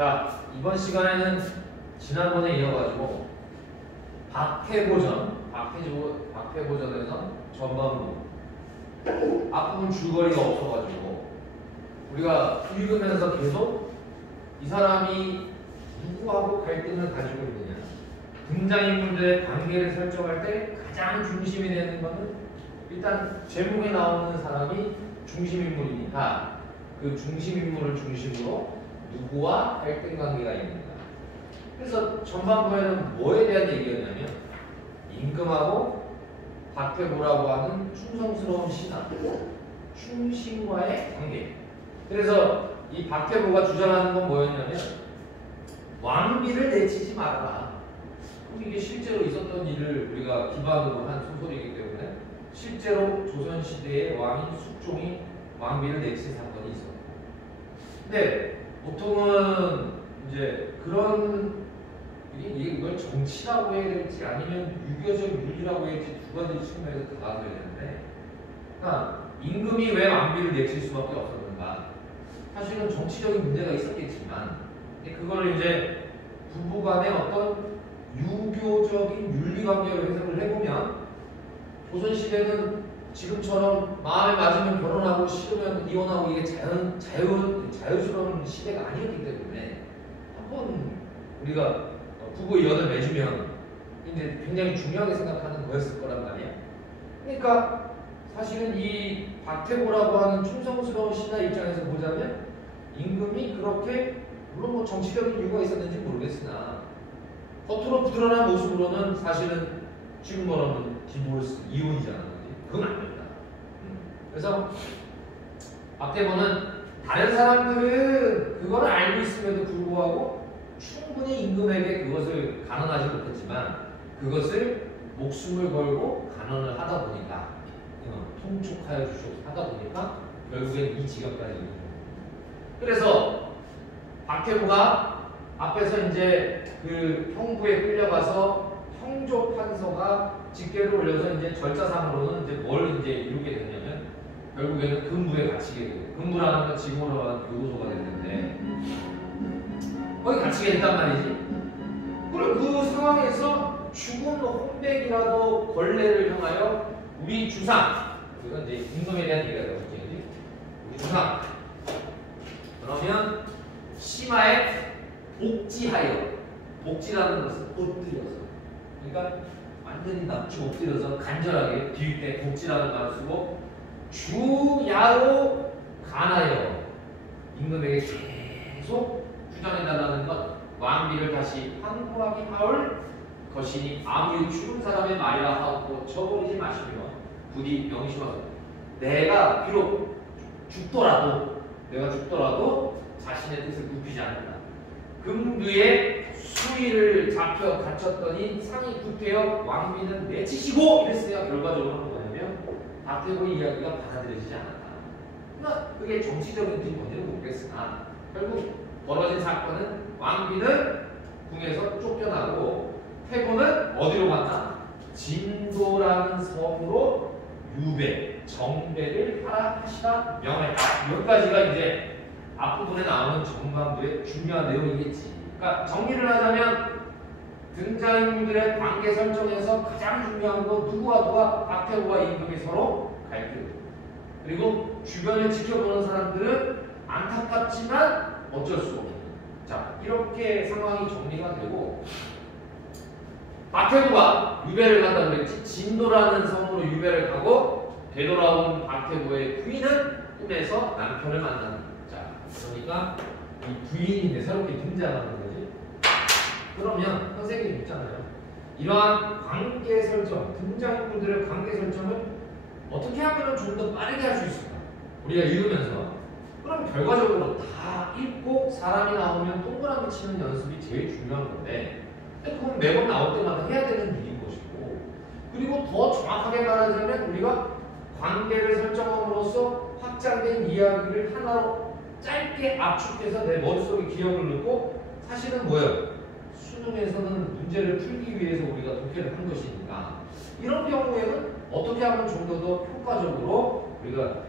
자, 이번 시간에는 지난번에 이어가지고 박해고전에서 전반부 앞부분 줄거리가 없어가지고 우리가 읽으면서 계속 이 사람이 누구하고 갈등을 가지고 있느냐, 등장인물들의 관계를 설정할 때 가장 중심이 되는 것은 일단 제목에 나오는 사람이 중심인물이니까 그 중심인물을 중심으로 누구와 갈등 관계가 있는가. 그래서 전반부에는 뭐에 대한 얘기였냐면 임금하고 박해고라고 하는 충성스러운 신하, 충신과의 관계. 그래서 이 박해고가 주장하는 건 뭐였냐면 왕비를 내치지 말아라. 그럼 이게 실제로 있었던 일을 우리가 기반으로 한 소설이기 때문에 실제로 조선시대의 왕인 숙종이 왕비를 내친 사건이 있었고, 근데 보통은 이제 그런 이걸 정치라고 해야 될지 아니면 유교적 윤리라고 해야 될지 두 가지 측면에서 다 나눠야 되는데, 그러니까 임금이 왜 왕비를 내칠 수밖에 없었는가? 사실은 정치적인 문제가 있었겠지만, 그거를 이제 부부간의 어떤 유교적인 윤리관계로 해석을 해보면 조선시대는 지금처럼 마음에 맞으면 결혼하고 싫으면 이혼하고 이게 자유스러운 시대가 아니었기 때문에 한번 우리가 부부 이혼을 맺으면 이제 굉장히 중요하게 생각하는 거였을 거란 말이야. 그러니까 사실은 이 박해고라고 하는 충성스러운 신하 입장에서 보자면 임금이 그렇게, 물론 뭐 정치적인 이유가 있었는지 모르겠으나 겉으로 부드러운 모습으로는 사실은 지금 말하면 디보르스, 이혼이잖아. 그건 안 된다. 그래서 박해고는 다른 사람들은 그걸 알고 있음에도 불구하고 충분히 임금에게 그것을 간언하지 못했지만 그것을 목숨을 걸고 간언을 하다 보니까 통촉하여 주시옵소서 하다 보니까 결국엔 이 지경까지 이르는 겁니다. 그래서 박해고가 앞에서 이제 그 형부에 끌려가서 형조 판서가 직계를 올려서 이제 절차상으로는 이제 뭘 이제 이루게 됐냐면 결국에는 금부에 갇히게 되고, 금부라는 건 지금으로 말하는 교도소가 됐는데 거기 갇히게 됐단 말이지. 그럼 그 상황에서 죽은 홍백이라도 걸레를 향하여 우리 주상, 이건 이제 임금에 대한 얘기가 되는 거지. 우리 주상, 그러면 심하에 복지하여, 복지라는 것은 엎드려서, 그러니까 완전히 납치 엎드려서 간절하게 비울 때 복지라는 말을 쓰고 주야로 간하여 임금에게 계속 주장해달라는 것, 왕비를 다시 황후하게 하올 것이니 아무리 죽은 사람의 말이라 하고 쳐버리지 마시며 부디 명심하소서. 내가 비록 죽더라도 자신의 뜻을 굽히지 않는다. 금두에 수위를 잡혀 갇혔더니 상이 구태여 왕비는 내치시고 이랬어야 결과적으로 하는 거냐면 박해고 이야기가 받아들여지지 않았다. 그러나 그게 정치적인지 뭔지는 모르겠으나 결국 벌어진 사건은 왕비는 궁에서 쫓겨나고 태고는 어디로 갔나? 진도라는 섬으로 유배, 정배를 하라 하시라 명했다. 여기까지가 이제 앞부분에 나오는 전반부의 중요한 내용이겠지. 그러니까 정리를 하자면 등장인물들의 관계 설정에서 가장 중요한 건 누가 박해고와 임금이 서로 갈등, 그리고 주변을 지켜보는 사람들은 안타깝지만 어쩔 수 없는. 자, 이렇게 상황이 정리가 되고 박해고가 유배를 간다고 그랬지. 진도라는 섬으로 유배를 가고 되돌아온 박해고의 부인은 꿈에서 남편을 만나는. 자, 그러니까 이 부인인데 새롭게 등장하는 거지. 그러면 선생님이 있잖아요. 이러한 관계 설정, 등장인물들의 관계 설정을 어떻게 하면 좀 더 빠르게 할 수 있을까? 우리가 읽으면서. 그럼 결과적으로 다 읽고 사람이 나오면 동그라미 치는 연습이 제일 중요한 건데, 근데 그건 매번 나올 때마다 해야 되는 일인 것이고, 그리고 더 정확하게 말하자면 우리가 관계를 설정함으로써 확장된 이야기를 하나로 짧게 압축해서 내 머릿속에 기억을 넣고, 사실은 뭐예요? 수능에서는 문제를 풀기 위해서 우리가 독해를 한 것이니까 이런 경우에는 어떻게 하면 좀 더 효과적으로 우리가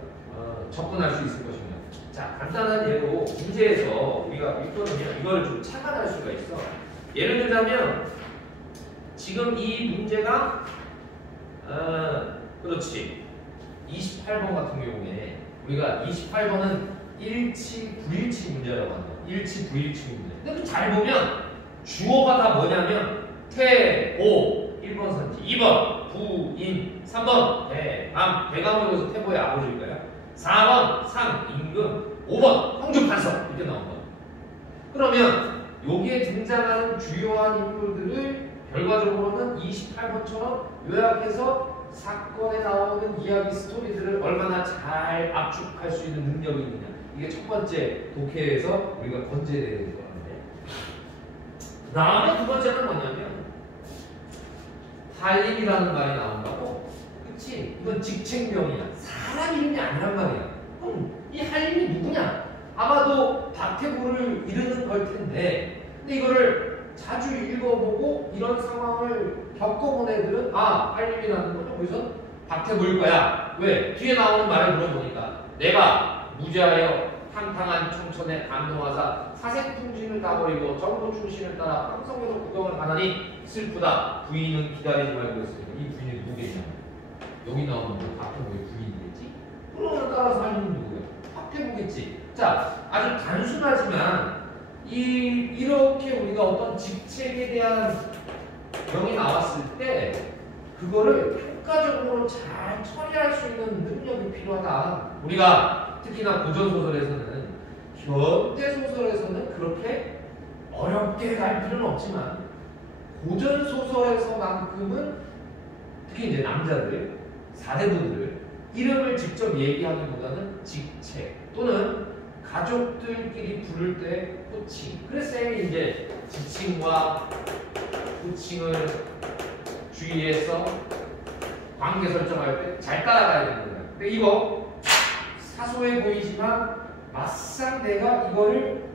접근할 수 있을 것이냐. 자, 간단한 예로 문제에서 우리가 이거는요, 이거를 좀 착안할 수가 있어. 예를 들자면 지금 이 문제가 그렇지 28번 같은 경우에 우리가 28번은 일치 불일치 문제라고 한다. 일치 불일치 문제. 근데 잘 보면 주어가 다 뭐냐면 태보 1번 선지, 2번 부인, 3번 대감, 대감은 여기서 태보의 아버지일까요? 4번 상, 임금, 5번 황주 판서 이렇게 나온 거예요. 그러면 여기에 등장하는 주요한 인물들을 결과적으로는 28번처럼 요약해서 사건에 나오는 이야기 스토리들을 얼마나 잘 압축할 수 있는 능력이 있느냐. 이게 첫 번째 독해에서 우리가 건져야 되는 건데. 그 다음에 두 번째는 뭐냐면 한림이라는 말이 나온다고. 그치? 이건 직책명이야. 사람 이름이 아니란 말이야. 그럼 이 한림이 누구냐? 아마도 박태부를 이르는 걸 텐데, 근데 이거를 자주 읽어보고 이런 상황을 겪어본 애들은 한림이라는 건 여기서 박태부일 거야. 왜? 뒤에 나오는 말을 들어보니까 내가 무죄하여 한탕한 청천에 감동하사 사색풍진을 따버리고 정부 충신을 따라 황성에서 구경을 가나니 슬프다. 부인은 기다리지 말고 했습니다. 이 부인이 누구겠냐? 여기 나오는 박태부의 부인이겠지? 그러면 따라서 한림은 누구야? 박태부겠지. 자, 아주 단순하지만 이렇게 우리가 어떤 직책에 대한 명이 나왔을 때 그거를 효과적으로 잘 처리할 수 있는 능력이 필요하다. 우리가 특히나 고전소설에서는, 현대소설에서는 그렇게 어렵게 갈 필요는 없지만 고전소설에서만큼은 특히 이제 남자들, 사대부들 이름을 직접 얘기하기보다는 직책 또는 가족들끼리 부를 때 호칭. 그래서 쌤이 이제 지칭과 호칭을 주의해서 관계 설정할 때 잘 따라가야 되는 거예요. 근데 이거 사소해 보이지만 막상 내가 이거를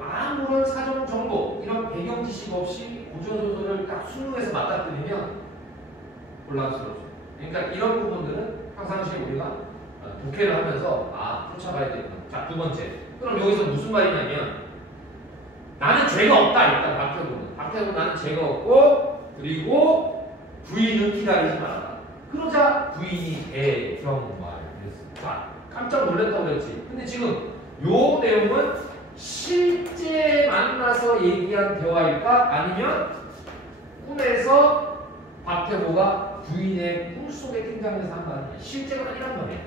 아무런 사정 정보 이런 배경 지식 없이 고전소설을 딱 수능에서 맞닥뜨리면 곤란스럽죠. 그러니까 이런 부분들은 항상시 우리가 독해를 하면서 쫓아가야 되겠다. 자, 두 번째. 그럼 여기서 무슨 말이냐면 나는 죄가 없다. 일단 박태부는 나는 죄가 없고 그리고 부인은 기다리지 말아라. 그러자 부인이 대경말 그랬습니다. 자, 깜짝 놀랐다고 그랬지. 근데 지금 요 내용은 실제 만나서 얘기한 대화일까? 아니면 꿈에서 박태부가 부인의 꿈속에 등장해서 한 말이야. 실제가 아니란 말이야.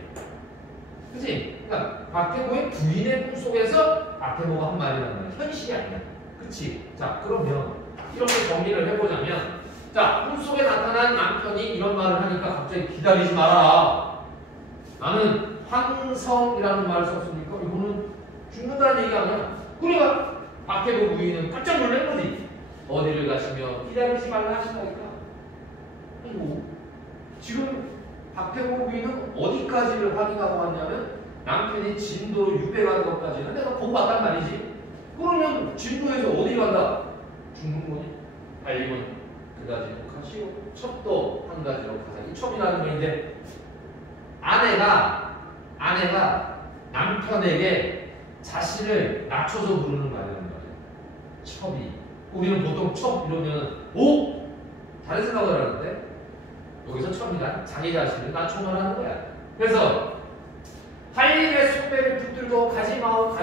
그치? 그러니까 박태부의 부인의 꿈속에서 박태부가 한 말이란 말이야. 현실이 아니야. 그치? 자, 그러면 이렇게 정리를 해보자면, 자, 꿈속에 나타난 남편이 이런 말을 하니까 갑자기 기다리지 마라. 나는 황성이라는 말을 썼으니까 이거는 죽는다는 얘기 아니야. 그러니까 박태부 부인은 깜짝 놀란 거지. 어디를 가시며 기다리지 말라 하신다니까. 아이고, 지금 박태부 부인은 어디까지를 확인하고 왔냐면 남편이 진도로 유배 가는 것까지는 내가 보고 왔단 말이지. 그러면 진도에서 어디 간다? 죽는 거니? 달리면 그다지 가시오. 첩도 한 가지로 가자. 이 첩이라는 게 이제 아내가 남편에게 자신을 낮춰서 부르는 말이란 말이야. 첩이. 우리는 보통 첩 이러면 다른 생각을 하는데 여기서 첩이란 자기 자신을 낮춰 말하는 거야. 그래서 한림의 숙배를 붙들고 가지마오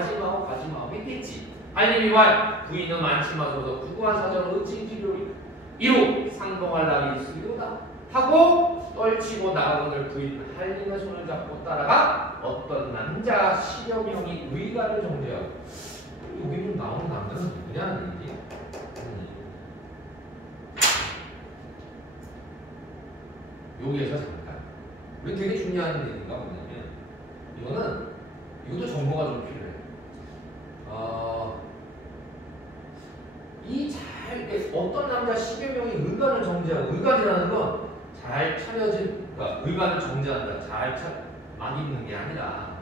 했겠지. 한림이와 부인은 많지마소서 구구한 사정은 의칭지료리 이로 상봉할 날이 있으리로다 하고 떨치고 나아오늘 부인은 한림의 손을 잡고 따라가 어떤 남자 시령형이 의가를 정죄하고. 여기 나오는 남자는 누구냐는 얘기. 여기에서 잠깐 우리 되게 중요한 얘기가 뭐냐면 이것도 정보가 좀 필요해. 어떤 남자 10여 명이 의관을 정죄하고, 의관이라는 건 잘 차려진, 그러니까 의관을 정죄한다. 막 입는 게 아니라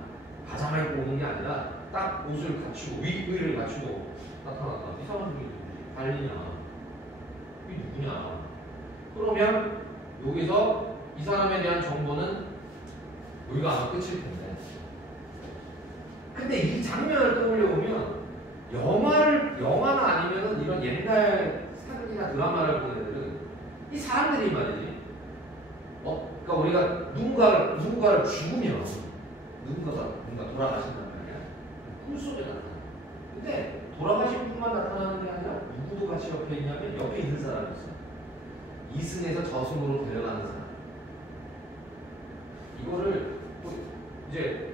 가장 입고 오는 게 아니라 딱 옷을 갖추고 위를 갖추고 나타났다. 이 사람이 누구지? 달리냐? 이 누구냐? 그러면 여기서 이 사람에 대한 정보는 여기가 아마 끝일 텐데, 그 근데 이 장면을 떠올려보면 영화나 아니면은 이런 옛날 사극이나 드라마를 보는 애들은 이 사람들이 말이지. 그러니까 우리가 누군가를 죽으면 누군가 돌아가신단 말이야. 꿈속에 나타나. 근데 돌아가신 분만 나타나는 게 아니라 누구도 같이 옆에 있냐면 옆에 있는 사람이 있어. 이승에서 저승으로 데려가는 사람. 이거를 이제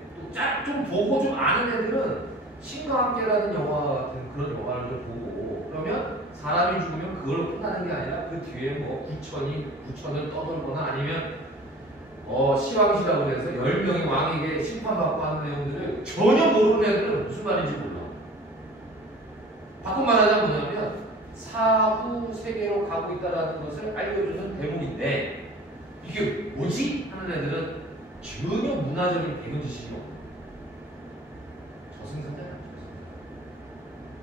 좀 보고 좀 아는 애들은 신과 함께라는 영화 같은 그런 영화를 좀 보고 그러면 사람이 죽으면 그걸로 끝나는 게 아니라 그 뒤에 뭐 구천을 떠돌거나 아니면 시황시라고 해서 10명의 왕에게 심판받고 하는 내용들을 전혀 모르는 애들은 무슨 말인지 몰라. 바꾼 말하자면 뭐냐면 사후 세계로 가고 있다는 것을 알려주는 대목인데 이게 뭐지? 하는 애들은 전혀 문화적인 배경 지식이 없는 저승사자야.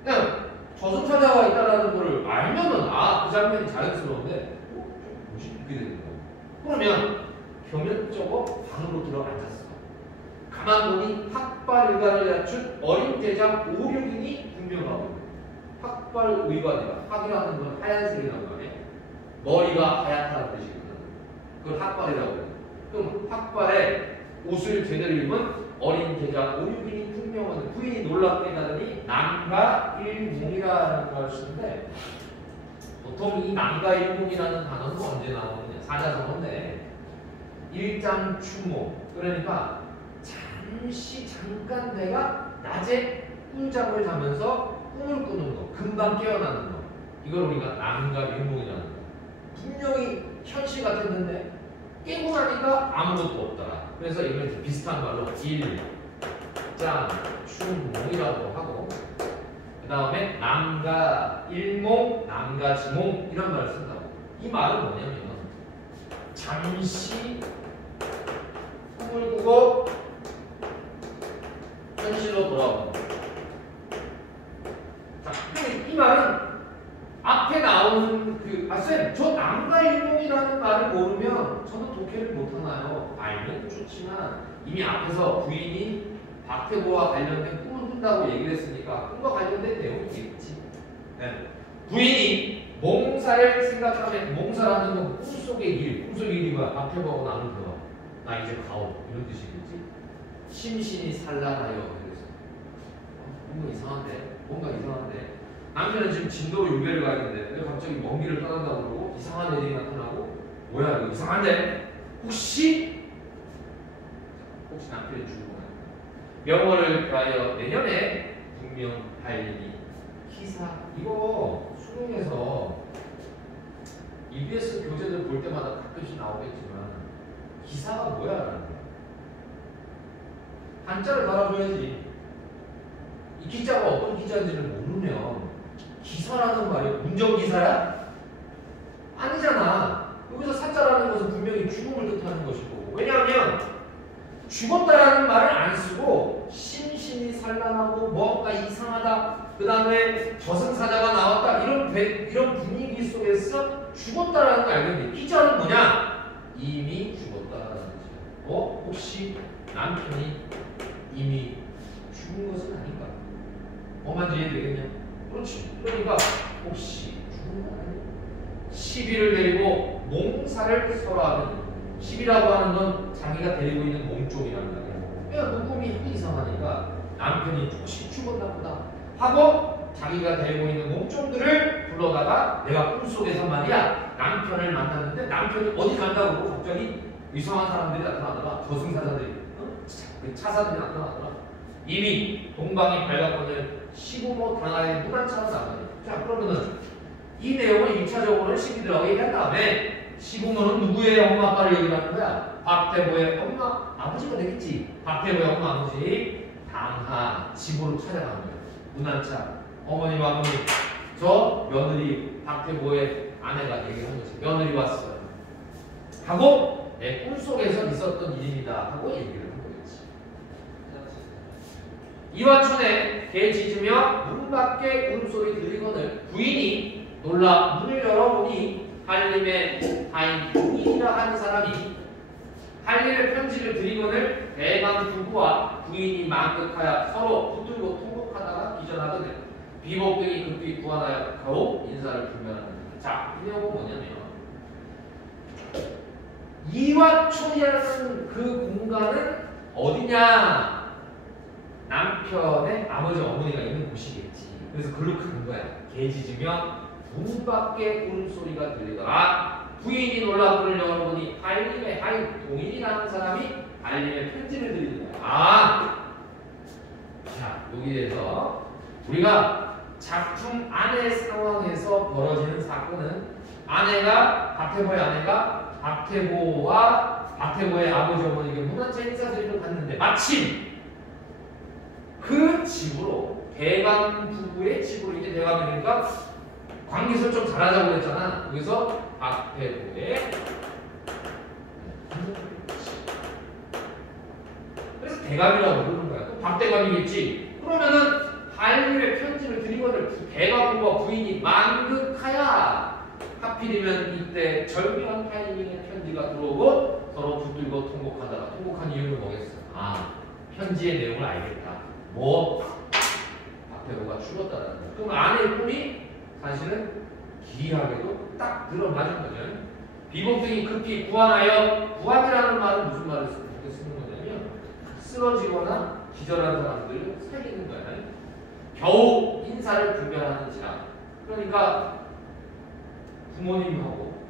그냥 저승사자가 있다는 걸 알면은 그 장면이 자연스러운데 뭐지? 이렇게 되는 거야. 그러면 표면적으로 방으로 들어 앉았어. 가만 보니 학발의관을 갖춘 어린 대장 5, 6인이 분명하고 학발의관이라 학이라는 건 하얀색이란 말이야. 머리가 하얗다는 뜻이거든. 그걸 학발이라고 해. 그럼 학발에 옷을 제대로 입은 어린 대장 5, 6인이 분명한 부인이 놀랍게 가더니 남가 일몽이라는 걸 쓰는데 보통 이 남가 일몽이라는 단어는 언제 나오느냐? 사자성어인데 일장춘몽 그러니까 잠깐 내가 낮에 꿀잠을 자면서 꿈을 꾸는 거 금방 깨어나는 거 이걸 우리가 남가 일몽이라는 거 분명히 현실 같았는데 깨고 나니까 아무것도 없더라. 그래서 이걸 비슷한 말로 일장춘몽이라고 하고 그 다음에 남가 일몽, 남가 지몽 이런 말을 쓴다고. 이 말은 뭐냐면 잠시 꿈을 꾸고 현실로 돌아오는 거. 자, 이 말은 앞에 나오는 쌤, 저 남가 일몽이라는 말을 모르면 저는 독해를 못하나요? 알면 좋지만 이미 앞에서 부인이 박태고와 관련된 꿈을 꾼다고 얘기를 했으니까 꿈과 관련된 내용이 있겠지. 네. 부인이 몽사를 생각하면 몽사라는 건 꿈속의 일, 꿈속의 일이 뭐야? 박태고하고 나눈 거. 나 이제 가오. 이런 뜻이겠지. 심신이 산란하여 그래서 뭔가 이상한데 남편은 지금 진도로 요배를 가야 되는데 왜 갑자기 먼 길을 떠난다고 그러고 이상한 애들이 나타나고 뭐야 이거 이상한데 혹시 남편이 죽고 명월을 가하여 내년에 분명 발리니 기사 이거 수능에서 EBS 교재들 볼 때마다 가끔씩 나오겠지만 기사가 뭐야 라는 거야. 한자를 달아줘야지. 이 기자가 어떤 기자인지를 모르면 기사라는 말이 운전기사야? 아니잖아. 여기서 사자라는 것은 분명히 죽음을 뜻하는 것이고 왜냐하면 죽었다라는 말을 안 쓰고 심신이 산란하고 뭔가 이상하다 그 다음에 저승사자가 나왔다 이런 분위기 속에서 죽었다라는 걸 알겠는데 기자는 뭐냐? 이미 죽었다라는 뜻이야. 혹시 남편이 이미 죽은 것은 아닌가? 뭐만 이해되겠냐? 그렇지. 그러니까 혹시 죽은 건 아니야? 시비를 내리고 몽사를 설하는 시비라고 하는 건 자기가 데리고 있는 몸종이라는 거야. 그러니까 녹음이 이상하니까 남편이 혹시 죽었나 보다 하고 자기가 데리고 있는 몸종들을 불러다가 내가 꿈속에서 말이야 남편을 만났는데 남편이 어디 간다고 그러고 갑자기 이상한 사람들이 나타나더라. 저승사자들이 차사들이 나타나더라. 이미 동방이 밝았거늘 시부모 당하에 무단차가 나가요. 자 그러면은 이 내용을 1차적으로 시비들하고 얘기한 다음에 시부모는 누구의 엄마 아빠를 얘기하는 거야? 박태고의 엄마 아버지가 되겠지. 박태고의 엄마 아버지 당하 집으로 찾아간 거야. 무난차 어머님 아버님 저 며느리 박태고의 아내가 얘기한 거지. 며느리 왔어요. 하고 내 꿈속에서 있었던 일입니다. 하고 얘기를 한 거겠지. 이화춘에 개 짖으며 문 밖에 울음소리 들리거늘 부인이 놀라 문을 열어보니 한림의 다인 이라 하는 사람이 할례의 편지를 드리거늘 대강 대감 부부와 부인이 만극하여 서로 붙들고 통곡하다가 기전하거든 비복 등이 급히 구하나여 겨우 인사를 불면하는. 자, 이 내용은 뭐냐면 이와촌이라는 그 공간은 어디냐? 남편의 아버지 어머니가 있는 곳이겠지. 그래서 글로 가는 거야. 개 짖으면 문 밖에 울음소리가 들리더라. 부인이 놀라문을 열어보니 할림의 하인 동인이라는 사람이 할림의 편지를 드리는 거야. 자, 여기에서 우리가 작품 안의 상황에서 벌어지는 사건은 박태보의 아내가 박태보와 박태보의 아버지 어머니에게 문화차 인사드리러 갔는데 마침 그 집으로 대감 부부의 집으로 이제 대감이니까 관계 설정 잘하자고 그랬잖아. 그래서 박태보의 그래서 대감이라고 부르는 거야. 또 박대감이겠지. 그러면은 할림의 편지를 드리거늘 대감과 부인이 만극하야 하필이면 이때 절묘한 타이밍에 편지가 들어오고 서로 붙들고 통곡하다가 통곡한 이유는 뭐겠어? 편지의 내용을 알겠다. 박태보가 죽었다는 거야. 그럼 아내의 꿈이 사실은 기이하게도 딱 들어맞은 거죠. 비복 등이 급히 구하나여. 구함이라는 말은 무슨 말을 쓰는 거냐면 쓰러지거나 기절한 사람들을 살리는 거야. 겨우 인사를 분별하는지라. 그러니까 부모님하고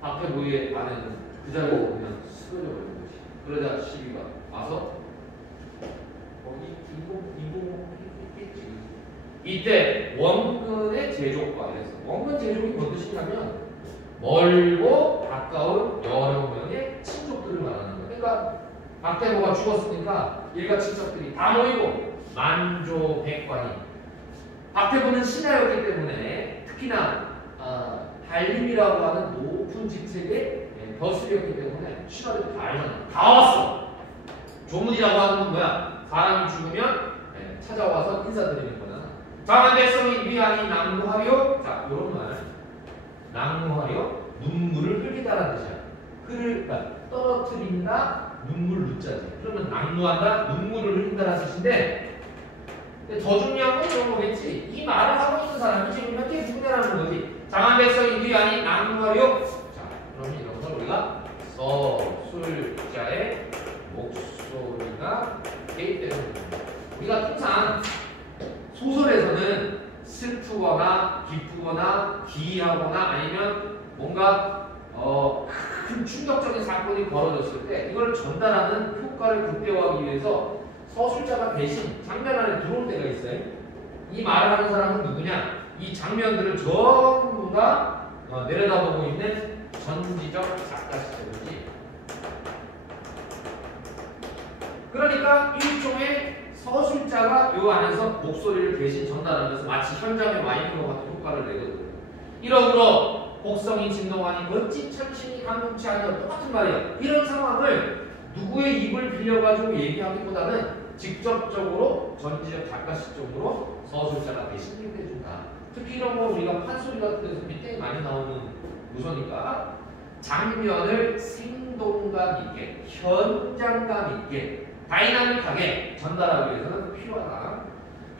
박태보의 아내는 그 자리에 오면 쓰러져 버리는 거지. 그러자 시비가 와서 거기 인공했겠지. 이때 원근의 제족과 이래서 원근 제족이 뭔 뜻이냐면 멀고 가까운 여러 명의 친족들을 말하는 거예요. 그러니까 박태보가 죽었으니까 일가 친척들이 다 모이고 만조백관이 박태보는 신하였기 때문에 특히나 할림이라고 하는 높은 직책의 벼슬이었기 때문에 신하들이 다 알잖아. 다 왔어. 조문이라고 하는 건 뭐야? 사람이 죽으면 찾아와서 인사드리는 거잖아. 장한 백성이 위하니 낭무하려. 자, 요런 말. 낭무하려 눈물을 흘리다라는 뜻이야. 그러니까 떨어뜨린다, 눈물 누자지. 그러면 낭무한다, 눈물을 흘린다라는 뜻인데 더 중요한 건 이런 거겠지. 이 말을 하고 있는 사람이 지금 현재 누구냐라는 거지. 장한 백성이 위하니 낭무하려. 자, 그러면 이런 걸 우리가 서술자의 목소리가 개입되는 겁니다. 우리가 통상 소설에서는 슬프거나 기쁘거나 기이하거나 아니면 뭔가 큰 충격적인 사건이 벌어졌을 때 이걸 전달하는 효과를 극대화하기 위해서 서술자가 대신 장면 안에 들어올 때가 있어요. 이 말을 하는 사람은 누구냐? 이 장면들을 전부 다 내려다보고 있는 전지적 작가 시점이지. 그러니까 일종의 서술자가 이 안에서 목소리를 대신 전달하면서 마치 현장에 와 있는 것 같은 효과를 내거든요. 이러므로 곡성이 진동하니 멋진 참신이 감동치 않은 똑같은 말이에요. 이런 상황을 누구의 입을 빌려가지고 얘기하기보다는 직접적으로 전지적 작가 시점으로 서술자가 대신 얘기해준다. 특히 이런 거 우리가 판소리 같은 데서 밑에 많이 나오는 요소니까 장면을 생동감 있게, 현장감 있게, 다이나믹하게 전달하기 위해서는 필요하다.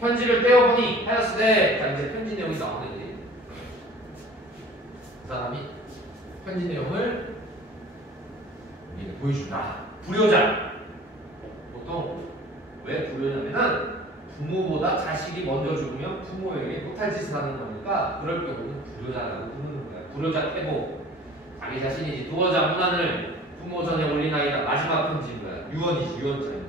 편지를 떼어보니 하였으되, 자 이제 편지 내용이 나오는데 그 사람이 편지 내용을 보여준다. 불효자. 보통 왜 불효냐면은 부모보다 자식이 먼저 죽으면 부모에게 못할 짓을 하는 거니까 그럴 경우는 불효자라고 부르는 거야. 불효자 태보. 자기 자신이지 두어자 문안을 부모 전에 올리나이다. 마지막 편지인 거야. 유언이지, 유언자이지.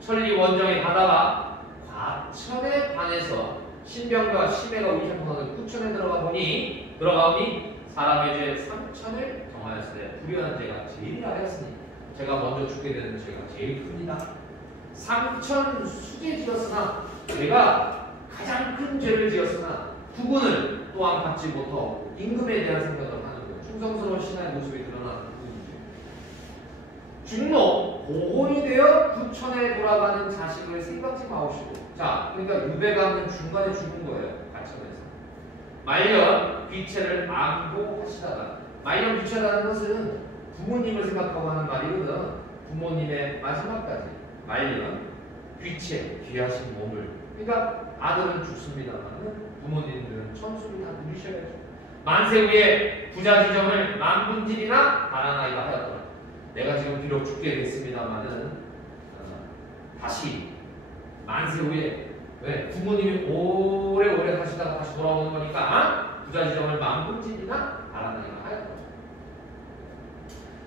천리 원정에 가다가 과천에 관해서 신병과 심해가 우리장군하는 구천에 들어가오니 사람의 죄 3천을 정하였으되 불효한 죄가 제일 아래였으니 제가 먼저 죽게 되는 죄가 제일 큽니다. 3천 수죄 지었으나 제가 가장 큰 죄를 지었으나 후군을 또한 받지 못하고 임금에 대한 생각을 하는 거예요. 충성스러운 신하의 모습이 드러나는 부분이죠. 중로 고혼이 되어 구천에 돌아가는 자식을 생각지 마옵시고. 자, 그러니까 유배가는 중간에 죽은 거예요. 가천에서. 말년 귀체를 안보하시다가, 말년 귀체라는 것은 부모님을 생각하고 하는 말이거든. 부모님의 마지막까지 말년, 귀체, 귀하신 몸을. 그러니까 아들은 죽습니다만 부모님들은 천수를 다 누리셔야죠. 만세 후에 부자지정을 만분질이나 바라나이가 하였더라. 내가 지금 비록 죽게 됐습니다만은 다시 만세 후에 왜 부모님이 오래오래 사시다가 다시 돌아오는 거니까 부자지정을 만분질이나 바라나이가 하였더라.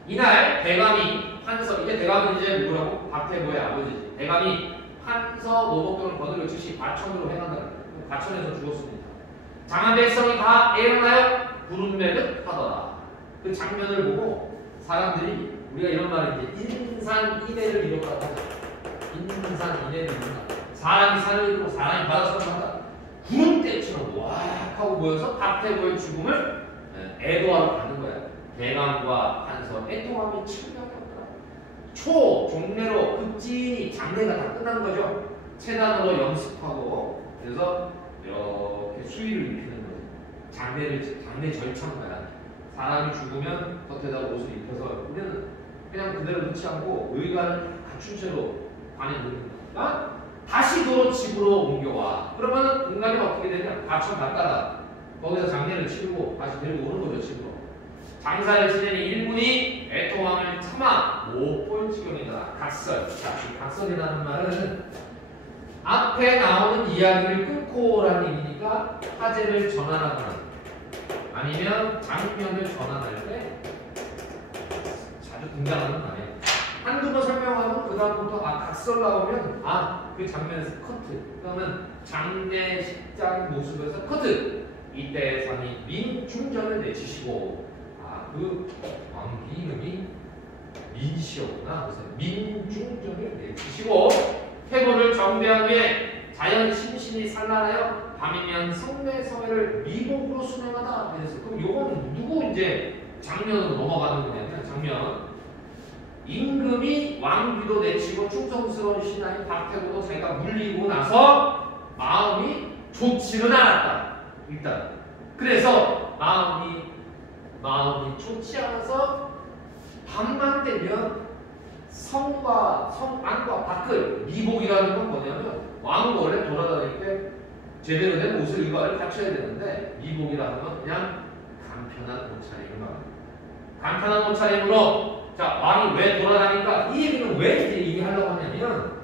이날 대감이 판서, 이제 대감은 이제 누구라고? 박태고의 아버지지. 대감이 판서 노복동을 거느려 즉시 과천으로 행한다. 과천에서 죽었습니다. 장한 백성이 다 애원하여 구름매듯 하더라. 그 장면을 보고 사람들이, 우리가 이런 말을 이제 인산인해를 이뤘다고 하죠. 인산인해를 이룬다. 사람이 산을 이루고 사람이 바다처럼 한다. 구름대처럼 와 하고 모여서 박태고의 죽음을 애도하러 가는 거야. 대감과 판서 애통함이 참여하게 없더라. 초 종례로 급진이 장례가 다 끝난 거죠. 체단으로 염습하고 그래서 이렇게 수의를 입히는 거죠. 장례 절차인가요? 사람이 죽으면 겉에다 옷을 입혀서 우리는 그냥 그대로 넣지 않고 의관을 갖춘 채로 관에 넣는다. 다시 도로 집으로 옮겨와. 그러면 공간이 어떻게 되냐? 과천 갔다가 거기서 장례를 치르고 다시 데리고 오는 거죠, 집으로. 장사를 지내니 일군이 애통함을 참아 못 볼 지경이다. 각설. 자, 이 각설이라는 말은 앞에 나오는 이야기를 끊고라는 얘기니까 화제를 전환하거나 아니면 장면을 전환할 때 자주 등장하는 말이에요. 한두 번 설명하면 그 다음부터 각설 나오면 그 장면에서 커트. 그러면 장례식장 모습에서 커트. 이때 상이 민중전을 내치시고 그 왕비 이름이 민씨였구나. 그래서 민중전을 내치시고 태고를 정대한 후에 자연 심신이 산란하여 밤이면 성례성회를 미복으로 수행하다. 그래서 그럼 요건 누구 이제 장면으로 넘어가는 거냐면 장면 임금이 왕비도 내치고 충성스러운 신하인 박태고도 자기가 물리고 나서 마음이 좋지는 않았다. 일단 그래서 마음이 좋지 않아서 밤만 되면 안과 밖을 미복이라는 건 뭐냐면 왕은 원래 돌아다닐 때 제대로 된 옷을 일과를 갖춰야 되는데 미복이라는 건 그냥 간편한 옷차림을 말합니다. 간편한 옷차림으로 자 왕이 왜 돌아다니까 이 얘기는 왜 이제 얘기하려고 하냐면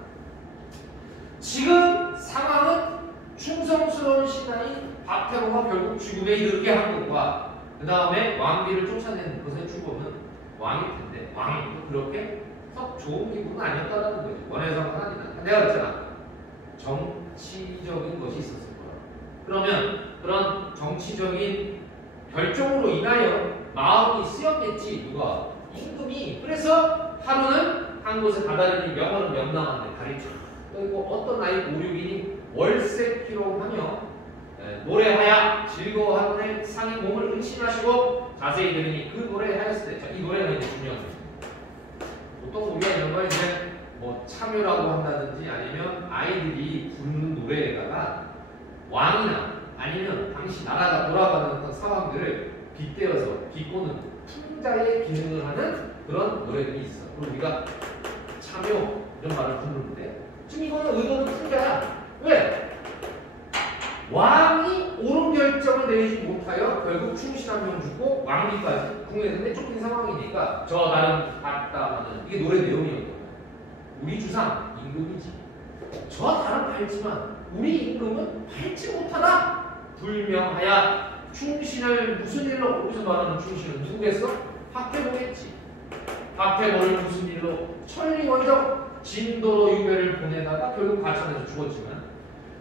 지금 상황은 충성스러운 신하인 박태고가 결국 죽음에 이르게 한 것과 그 다음에 왕비를 쫓아내는 것의 죽음은 왕일 텐데 왕도 그렇게 썩 좋은 기분은 아니었다라는 거죠. 원해서는 아니다. 내가 그랬잖아. 정치적인 것이 있었을 거라. 그러면 그런 정치적인 결정으로 인하여 마음이 쓰였겠지. 누가? 임금이. 그래서 하루는 한 곳에 가다르니 명언은 명랑한데 다리 쫙 그리고 어떤 나이 5, 6인이 월세키로 하며 노래하야 즐거워하는 상의 몸을 의심하시고 자세히 들으니 그 노래하였을 때, 이 노래는 이제 중요한 거예요. 보통 우리가 이런 거 이제 뭐 참여라고 한다든지 아니면 아이들이 부르는 노래에다가 왕이나 아니면 당시 나라가 돌아가는 어떤 상황들을 빗대어서 비꼬는 풍자의 기능을 하는 그런 노래들이 있어. 그리고 우리가 참여 이런 말을 부르는데 지금 이거는 의도는 풍자야. 왜? 왕이 옳은 결정을 내리지 못하여 결국 충신한 명 죽고 왕비까지 궁에서 내쫓긴 상황이니까 저 다른 갔다마는 이게 노래 내용이었거든요. 우리 주상 임금이지. 저 다른 팔지만 우리 임금은 팔지 못하다. 불명하야 충신을 무슨 일로 여기서 말하는 충신은 누구겠어? 박태고겠지. 박태고를 무슨 일로 천리원정 진도로 유배를 보내다가 결국 과천에서 죽었지만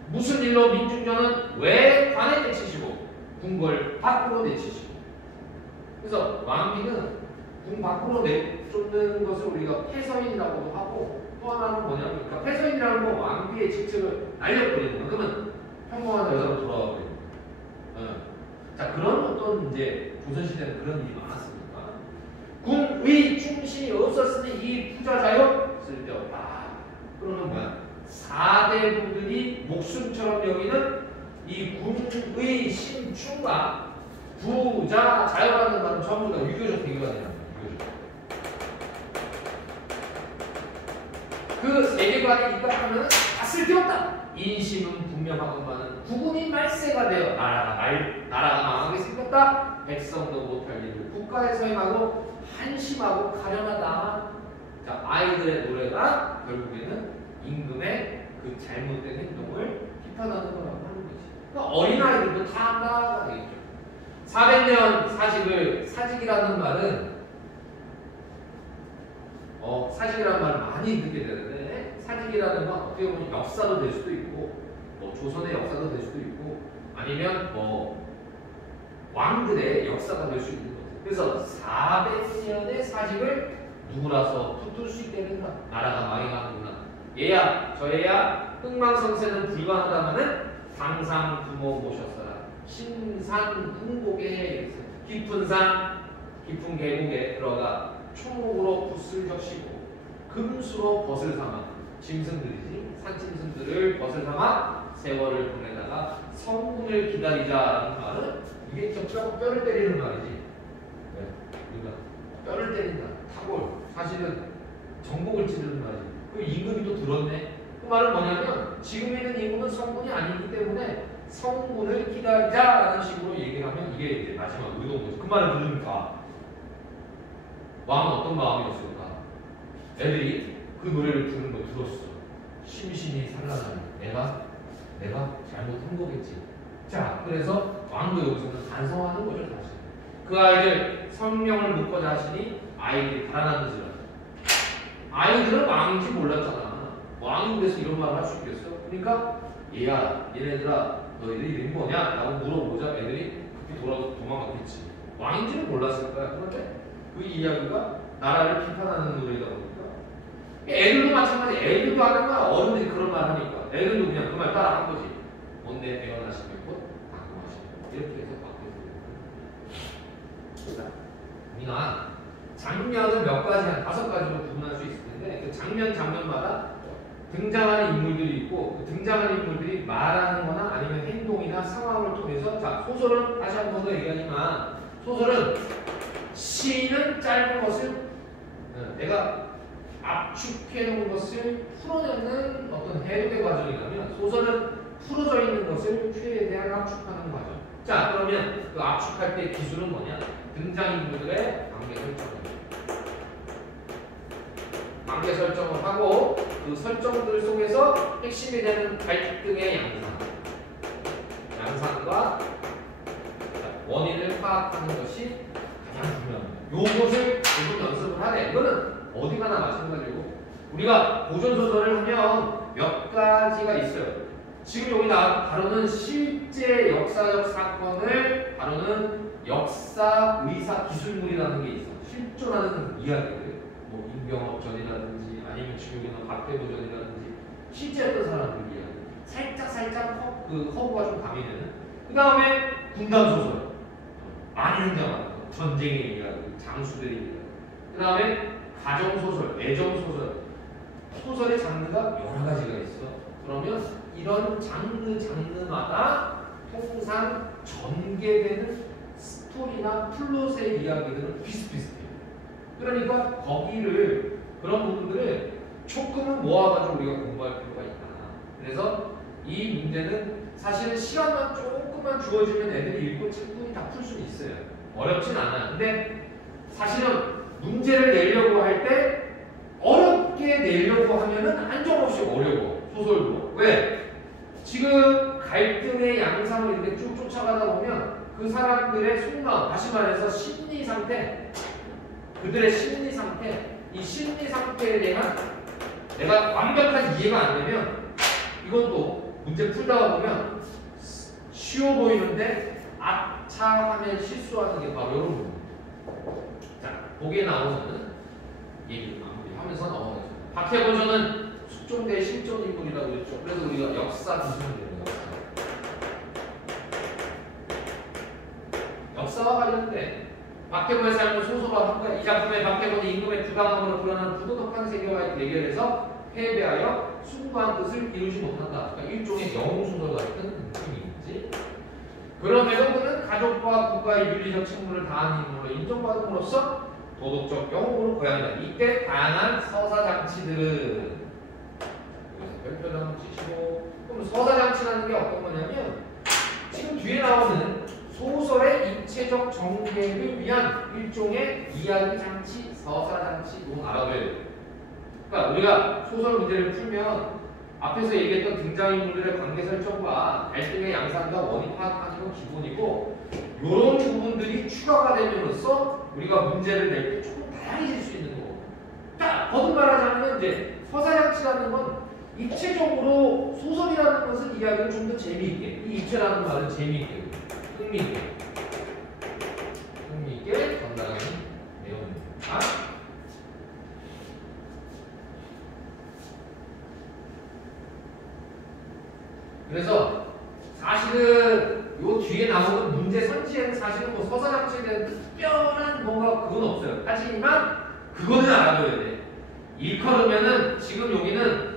무슨 일로 민중전은 왜 관에 내치시고 궁궐 밖으로 내치시고 그래서 왕비는 궁 밖으로 내쫓는 것을 우리가 폐서인이라고도 하고 또 하나는 뭐냐면 그러니까 폐서인이라는 건 왕비의 직책을 날려버리는 거. 그러면 평범한 여자로 돌아가 버리는 거. 자 그런 어떤 이제 조선시대는 그런 일이 많았습니까? 궁의 충신이 없었으니 이 부자자요 쓸데없다. 그러면 뭐야? 4대부들이 목숨처럼 여기는 이 궁의 신충과 부자 자유라는 말은 전부 다 유교적 대결이라는 거예요. 그 세 외관에 입각하면 다 쓸데없다. 인심은 분명하건만은 국운이 말세가 되어 나라가 망하게 생겼다. 백성도 못할 일을 국가에서 행하고 한심하고 가련하다. 자, 아이들의 노래가 결국에는 임금의 그 잘못된 행동을 비판하는 거라고 하는 거지. 그러니까 어린아이들도 다 한다가 되겠죠. 400년 사직이라는 말은 사직이라는 말을 많이 듣게 되는데, 사직이라는 건 어떻게 보면 역사도 될 수도 있고, 뭐 조선의 역사도 될 수도 있고, 아니면 뭐 왕들의 역사가 될 수 있는 거죠. 그래서 400년의 사직을 누구라서 붙들 수 있게 된다. 나라가 망해가는구나. 얘야 저얘야 흥망성쇠는 불가하다마는 상상 부모 모셨어라. 신산풍곡에 깊은 산 깊은 계곡에 들어가 총목으로 붓을 적시고 금수로 벗을 삼아 짐승들이지 산짐승들을 벗을 삼아 세월을 보내다가 성군을 기다리자라는 말은 이게 뼈를 때리는 말이지. 네. 그러니까 뼈를 때린다. 타골. 사실은 정복을 찌르는 말이지. 그 임금이 또 들었네. 그 말은 뭐냐면 지금 있는 임금은 성군이 아니기 때문에 성군을 기다리자라는 식으로 얘기를 하면 이게 이제 마지막 의도인 거죠. 그 말을 들으니까 왕은 어떤 마음이었을까? 애들이 그 노래를 부르는 거 들었어. 심신이 산란하니 내가 잘못한 거겠지. 자, 그래서 왕도 여기서는 반성하는 거죠, 사실. 그 아이들 성명을 묻고자 하시니 아이들이 달아나는지라. 아이들은 왕인지 몰랐잖아. 왕인데서 이런 말을 할 수 있겠어? 그러니까 얘야, 얘네들아, 너희들 이름이 뭐냐? 라고 물어보자 애들이 그렇게 도망갔겠지. 왕인지는 몰랐을 거야. 그런데 그 이야기가 나라를 비판하는 노래다 보니까 애들도 마찬가지. 애들도 하는 거야. 어른들이 그런 말 하니까 애들도 그냥 그 말 따라 한 거지. 뭔데 배어나시면 곧 당금하시면 이렇게 해서 바뀌었습니다. 우리가 장면을 몇 가지, 한 5가지로 구분할 수 있을 텐데 그 장면마다 등장하는 인물들이 있고 그 등장하는 인물들이 말하는 거나 아니면 행동이나 상황을 통해서 자, 소설은 다시 한 번 더 얘기하지만 소설은 시는 짧은 것을 내가 압축해 놓은 것을 풀어내는 어떤 해독의 과정이라면 소설은 풀어져 있는 것을 최대한 압축하는 과정. 자, 그러면 그 압축할 때 기술은 뭐냐? 등장인물들의 관계 설정입니다. 관계 설정을 하고 그 설정들 속에서 핵심이 되는 갈등의 양상과 원인을 파악하는 것이 가장 중요합니다. 요것을 계속 연습을 하네. 이거는 어디 가나 마찬가지고 우리가 고전소설을 하면 몇 가지가 있어요. 지금 여기 다루는 실제 역사적 사건을 다루는 역사 의사 기술물이라는 게 있어. 실존하는 이야기들. 뭐 임경업전이라든지 아니면 지금 있는 박대도전이라든지 실제 어떤 사람들 이야기. 살짝 그 커브가 좀 가미되는. 그 다음에 군담소설. 많이 등장하는 거. 전쟁의 이야기, 장수들의 이야기. 그 다음에 가정소설, 애정소설. 소설의 장르가 여러 가지가 있어. 그러면 이런 장르마다 통상 전개되는 스토리나 플롯의 이야기들은 비슷비슷해요. 그러니까 거기를 그런 부분들을 조금은 모아가지고 우리가 공부할 필요가 있다. 그래서 이 문제는 사실은 시간만 조금만 주어지면 애들이 읽고 충분히 다 풀 수는 있어요. 어렵진 않아요. 근데 사실은 문제를 내려고 할 때 어렵게 내려고 하면은 한정없이 어려워. 소설도. 왜? 지금 갈등의 양상을 이렇게 쭉 쫓아가다 보면 그 사람들의 속마음, 다시 말해서 심리 상태, 그들의 심리 상태, 이 심리 상태에 대한 내가 완벽한 이해가 안 되면 이것도 문제 풀다가 보면 쉬워 보이는데 아차하면 실수하는 게 바로 이런 부분. 자, 거기에 나오는 얘기 마무리하면서 넘어가죠. 박해본전은 숙종대 실존 인물이라고 했죠. 그래서 우리가 역사 기술을 배우는 거죠. 역사와 관련된 박해본의 삶을 소설화한 거야. 이 작품의 박해본이 임금의 부당함으로 불어난 부도덕한 세계와 대결해서 패배하여 숭고한 뜻을 이루지 못한다. 그러니까 일종의 영웅소설 같은 느낌이지. 그럼에도 그는 가족과 국가의 윤리적 책무를 다한 인물로 인정받음으로써 도덕적 영웅으로 고양이다. 이때 다양한 서사장치들은 일종의 이야기 장치, 서사 장치, 이건 알아둬야 돼요. 그러니까 우리가 소설 문제를 풀면 앞에서 얘기했던 등장인물들의 관계 설정과 갈등의 양상과 원인 파악하는 건 기본이고 이런 부분들이 추가가 됨으로써 우리가 문제를 낼 때 조금 다양해질 수 있는 거고. 그러니까 거듭 말하자면 이제 서사 장치라는 건 입체적으로 소설이라는 것은 이야기를 좀 더 재미있게, 이 입체라는 말은 재미있게, 흥미있게 전달하는 내용입니다. 그래서 사실은 요 뒤에 나오는 문제 선지에는 사실은 뭐 서사 장치에 대한 특별한 뭔가 그건 없어요. 하지만 그거는 알아둬야 돼. 일컬으면은 지금 여기는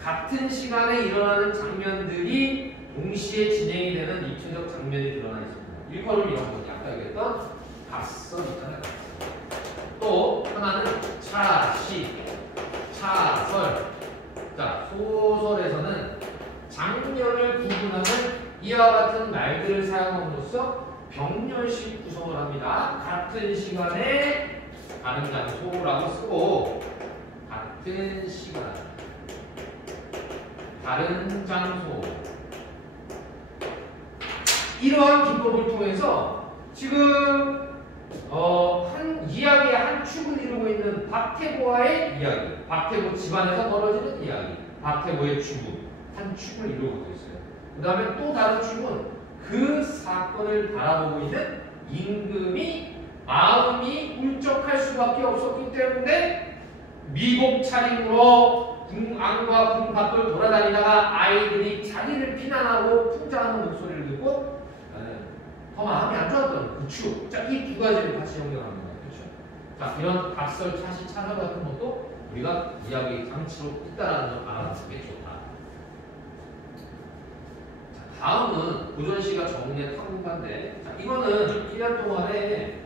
같은 시간에 일어나는 장면들이 동시에 진행이 되는 입체적 장면이 드러나 있습니다. 일컬음 이런 거 아까 얘기했던 가설 있잖아요. 또 하나는 차시, 차설. 자, 소설에서는 장면을 구분하는 이와 같은 말들을 사용함으로써 병렬식 구성을 합니다. 같은 시간에 다른 장소라고 쓰고 같은 시간, 다른 장소 이러한 기법을 통해서 지금 한 이야기의 한 축을 이루고 있는 박태고와의 이야기, 박태고 집안에서 벌어지는 이야기, 박태고의 주부 한 축을 이루고 있어요. 그 다음에 또 다른 축은 그 사건을 바라보고 있는 임금이 마음이 울적할 수밖에 없었기 때문에 미복 차림으로 궁 안과 궁 밖을 돌아다니다가 아이들이 자기를 비난하고 풍자하는 목소리를 듣고 더 마음이 안 좋았던 그 축. 자, 이 두 가지를 같이 연결합니다. 그렇죠? 자, 이런 각설, 차시, 차설 같은 것도 우리가 이야기 장치로 있다라는 걸 알아두는 게 좋다. 자, 다음은 고전시가 정리의 탐구가인데, 자, 이거는 1년 동안에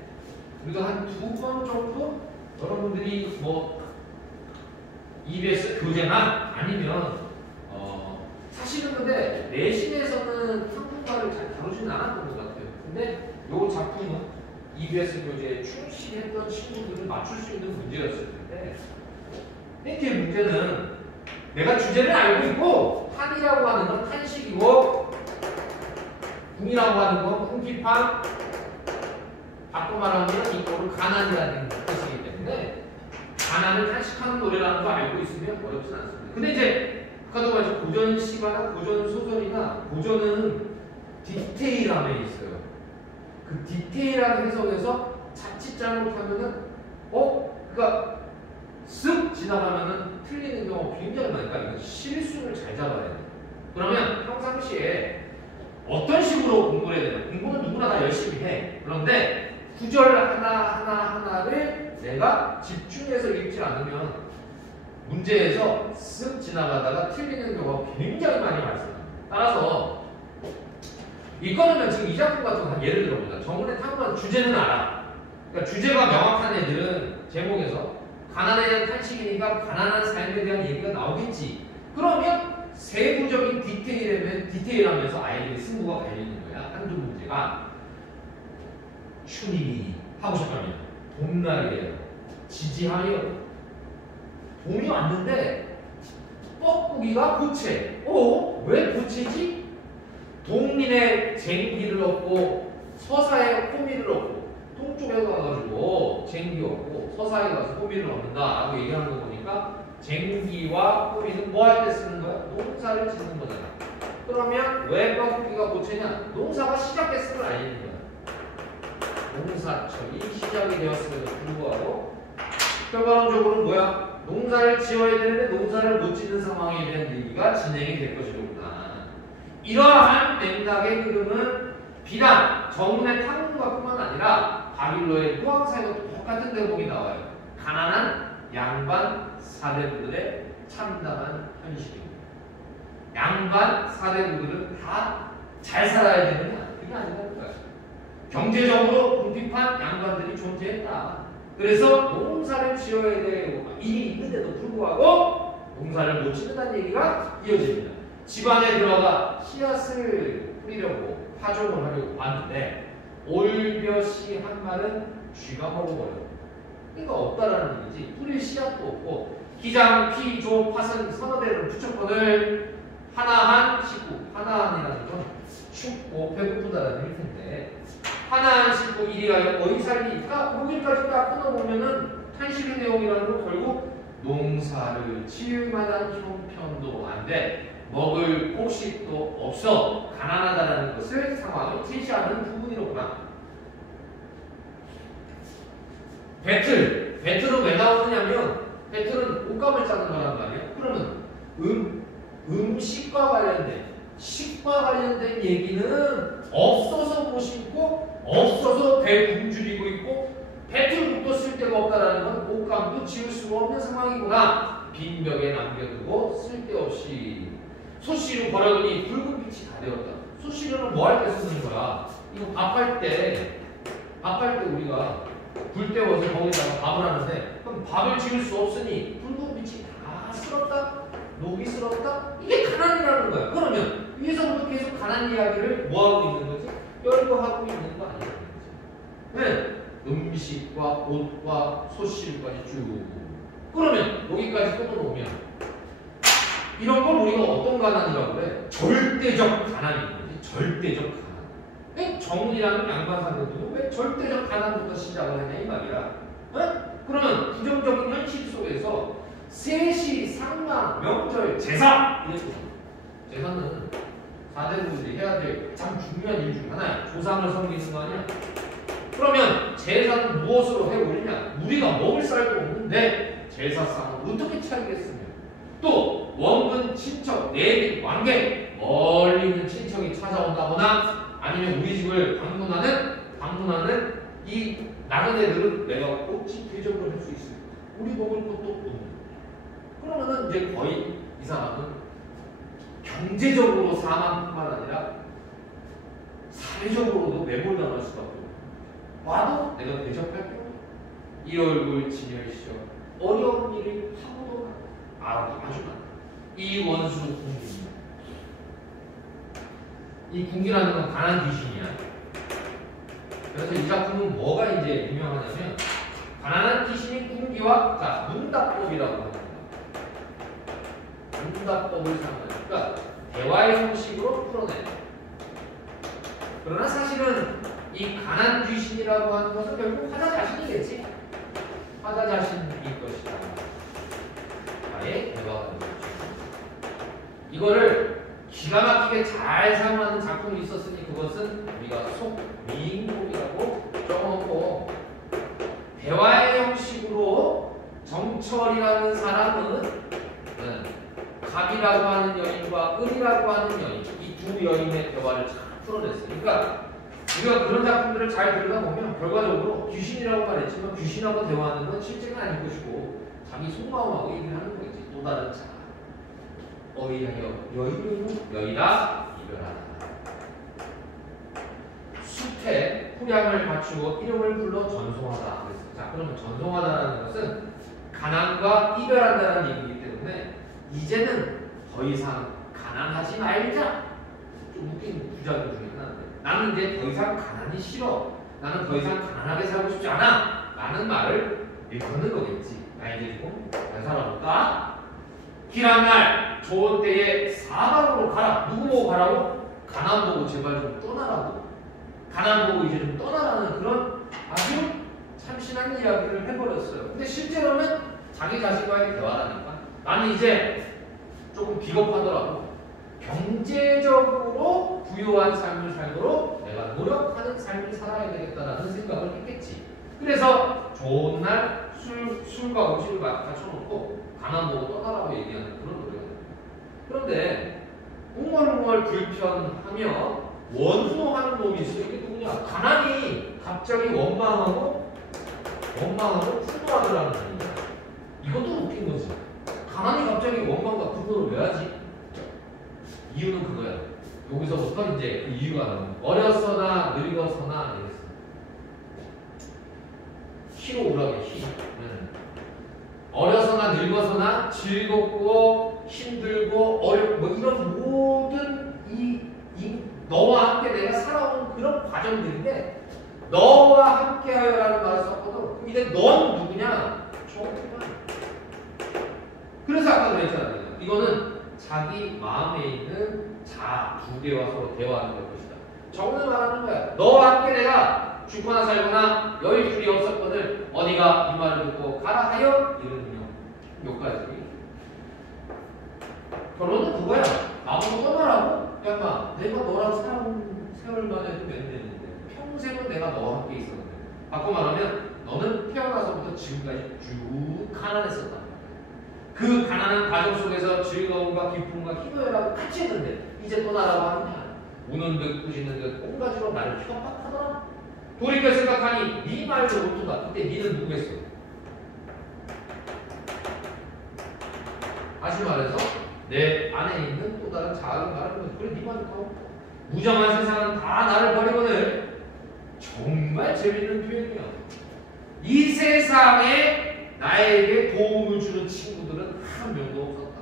우리가 한 2번 정도 여러분들이 뭐 EBS 교재나 아니면 사실은 근데 내신에서는 탐구가를 잘 다루지는 않았던 것 같아요. 근데 이 작품은 EBS 교재에 충실했던 친구들을 맞출 수 있는 문제였을 텐데 이렇게 문제는 내가 주제를 알고 있고 한이라고 하는 건 한식이고 궁이라고 하는 건 궁핍함 바꿔 말하면 이거를 가난이라는 뜻이기 때문에 가난을 탄식하는 노래라는 거 알고 있으면 어렵진 않습니다. 근데 이제 아까도 말했죠. 고전 시가나 고전 소설이나 고전은 디테일함에 있어요. 그 디테일한 해석에서 자칫 잘못하면은 그러니까 쓱 지나가면은 틀리는 경우가 굉장히 많으니까 이거 실수를 잘 잡아야 돼요. 그러면 평상시에 어떤 식으로 공부를 해야 되냐? 공부는 누구나 다 열심히 해. 그런데 구절 하나를 내가 집중해서 읽지 않으면 문제에서 쓱 지나가다가 틀리는 경우가 굉장히 많이 발생합니다. 따라서 이거는 지금 이 작품 같은 거 예를 들어보자. 정문의 탐구한 주제는 알아. 그러니까 주제가 명확한 애들은 제목에서 가난에 대한 탄식이니까 가난한 삶에 대한 얘기가 나오겠지. 그러면 세부적인 디테일하면서 아이들의 승부가 갈리는 거야. 한두 문제가 춘이 하고 싶다면 봄날이에요. 지지하여 봄이 왔는데 뻐꾸기가 부채. 왜 부채지? 동린에 쟁기를 얻고 서사에 호미를 얻고 동쪽에 가가지고 쟁기 얻고 서사에 가서 호미를 얻는다 라고 얘기하는 거 보니까 쟁기와 호미는 뭐 할 때 쓰는 거야? 농사를 짓는 거잖아. 그러면 왜 뻐꾸기가 부채냐? 농사가 시작됐음을 알리는 거야. 농사철이 시작이 되었음에도 불구하고 결과론적으로 뭐야? 농사를 지어야 되는데 농사를 못 짓는 상황에 대한 얘기가 진행이 될 것이로구나. 이러한 맥락의 흐름은 비단 정문의 탐구가뿐만 아니라 바빌로의 후왕사에도 똑같은 대목이 나와요. 가난한 양반 사대부들의 참담한 현실입니다. 양반 사대부들은 다 잘 살아야 되느냐? 그게 아니라는 거야. 경제적으로 궁핍한 양반들이 존재했다. 그래서 농사를 지어야 되고 일이 있는데도 불구하고 농사를 못 짓는다는 얘기가 이어집니다. 집안에 들어가 씨앗을 뿌리려고 파종을 하려고 봤는데 올벼시 한 말은 쥐가 먹어버려. 그러니까 없다라는 얘기지. 뿌릴 씨앗도 없고 기장, 피, 조, 팥은 서너대를 부처권을 하나한 식구. 하나한이라는 건 춥고 배고프다라는 일 텐데 하나한 식구 이리하여 어디 살리. 여기까지 딱 끊어보면은 탄식의 내용이라는 건 결국 농사를 지을 만한 형편도 안 돼. 먹을 곡식도 없어. 가난하다라는 것을 상황을 제시하는 부분이로구나. 배틀. 배틀은 왜 나오느냐면 배틀은 옷감을 짜는 거란 말이에요. 그러면 음식과 관련된 식과 관련된 얘기는 없어서 못 심고 없어서 배 굶주리고 있고 배틀국도 쓸데가 없다라는 건 옷감도 지울 수가 없는 상황이구나. 빈 벽에 남겨두고 쓸데없이 소씨를 버려두니 붉은 빛이 다 되었다. 소씨는 뭐 할 때 쓰는 거야? 이거 밥할 때 우리가 불 때워서 거기다가 밥을 하는데 그럼 밥을 지을 수 없으니 붉은 빛이 다 쓸었다? 녹이 쓸었다? 이게 가난이라는 거야. 그러면 위에서부터 계속 가난 이야기를 뭐 하고 있는 거지? 열거하고 있는 거 아니야? 네. 음식과 옷과 소씨까지 쭉. 그러면 여기까지 끊어놓으면 이런 걸 우리가 어떤 가난이라고 그래? 절대적 가난인 거지. 절대적 가난. 왜 정훈이라는 양반사들도 왜 절대적 가난부터 시작을 하냐 이 말이야. 네? 그러면 부정적인 현실 속에서 세시, 상랑, 명절, 제사 이랬거든. 제사는 4대부들이 해야 될 참 중요한 일 중 하나야. 조상을 섬기는 거 아니야? 그러면 제사는 무엇으로 해오리냐? 우리가 먹을 쌀도 없는데 제사상을 어떻게 차리겠으며 또 원근 친척, 내비, 관계 멀리 있는 친척이 찾아온다거나 아니면 우리 집을 방문하는 이 나그네들은 내가 어찌 대접을 할 수 있을까? 우리 먹을 것도 없는. 그러면은 이제 거의 이 사람은 경제적으로 사망뿐만 아니라 사회적으로도 매몰당할 수밖에 없는. 와도 내가 대접할 게 없는. 이 얼굴 진열시켜 어려운 일을 하고도 아주 많다. 이 원수 궁기입니다. 이 궁기라는 건 가난 귀신이야. 그래서 이 작품은 뭐가 이제 유명하냐면 가난한 귀신이 궁기와 자 문답법이라고 합니다. 문답법을 사용하니까 그러니까 대화의 형식으로 풀어내요. 그러나 사실은 이 가난 귀신이라고 하는 것은 결국 화자 자신이겠지. 화자 자신일 것이다. 나의 대화가 되겠죠. 이거를 기가 막히게 잘 사용하는 작품이 있었으니 그것은 우리가 속미인곡이라고 적어놓고 대화의 형식으로 정철이라는 사람은 갑이라고 하는 여인과 을이라고 하는 여인 이 두 여인의 대화를 잘 풀어냈어요. 그러니까 우리가 그런 작품들을 잘 들여다보면 결과적으로 귀신이라고 말했지만 귀신하고 대화하는 건 실제가 아닐 것이고 자기 속마음하고 얘기를 하는 거겠지. 또 다른 자 어이하여 여이라 이별하라. 숲에 후양을 갖추고 이름을 불러 전송하다. 그랬어요. 자, 그러면 전송하다라는 것은 가난과 이별한다는 얘기이기 때문에 이제는 더 이상 가난하지 말자. 좀 웃긴 부작용 중에 하나인데 나는 이제 더 이상 가난이 싫어. 나는 더 이상 가난하게 살고 싶지 않아. 라는 말을 일컫는 거겠지. 나 이제 좀 잘 살아볼까? 길한 날 좋은 때에 사방으로 가라. 누구 보고 가라고? 가난 보고 제발 좀 떠나라고. 가난 보고 이제 좀 떠나라는 그런 아주 참신한 이야기를 해버렸어요. 근데 실제로는 자기 자신과의 대화라니까 나는 이제 조금 비겁하더라도 경제적으로 부유한 삶을 살도록 내가 노력하는 삶을 살아야 되겠다라는 생각을 했겠지. 그래서 좋은 날 술과 음식을 갖춰놓고 가난 보고 떠나라고 얘기하는 그런 노래가 됩니다. 그런데 웅얼웅얼 불편하며 원수하는 놈이 있어. 이게 누구냐? 가난이 갑자기 원망하고 분노하더라는 거야. 이것도 웃긴 거지. 가난이 갑자기 원망과 분노를 왜 하지? 이유는 그거야. 여기서부터 이제 그 이유가 나오는 어려서나 늙어서나 이랬어. 희로 오라게 희. 어려서나 늙어서나 즐겁고 힘들고 어렵고 뭐 이런 모든 너와 함께 내가 살아온 그런 과정들인데 너와 함께하여라는 말에서 넌 누구냐? 정말. 그래서 아까 그랬잖아요. 이거는 자기 마음에 있는 자 두 개와 서로 대화하는 것이다. 정을 말하는 거야. 너와 함께 내가 죽거나 살거나 여의 둘이 없었거늘 어디가 이 말을 듣고 가라 하여 이르느냐. 여기까지. 결론은 그거야. 나보고 떠나라고? 야, 내가 너랑 살아온 세월만 해도 몇 년인데 평생은 내가 너와 함께 있었는데. 바꿔 말하면 너는 태어나서부터 지금까지 쭉 가난했었다. 그 가난한 과정 속에서 즐거움과 기쁨과 희노애락을 같이 했는데 이제 떠나라고 하느냐. 우는 듯 꾸짖는 듯 온가지로 나를 협박하더라. 돌이켜 생각하니 네 말도 옳도다. 그때 네는 누구겠어? 다시 말해서 내 안에 있는 또 다른 자아를 말하는 거지. 그래 네 말도 하고 무정한 세상은 다 나를 버리거늘. 정말 재밌는 표현이야. 이 세상에 나에게 도움을 주는 친구들은 한 명도 없었다.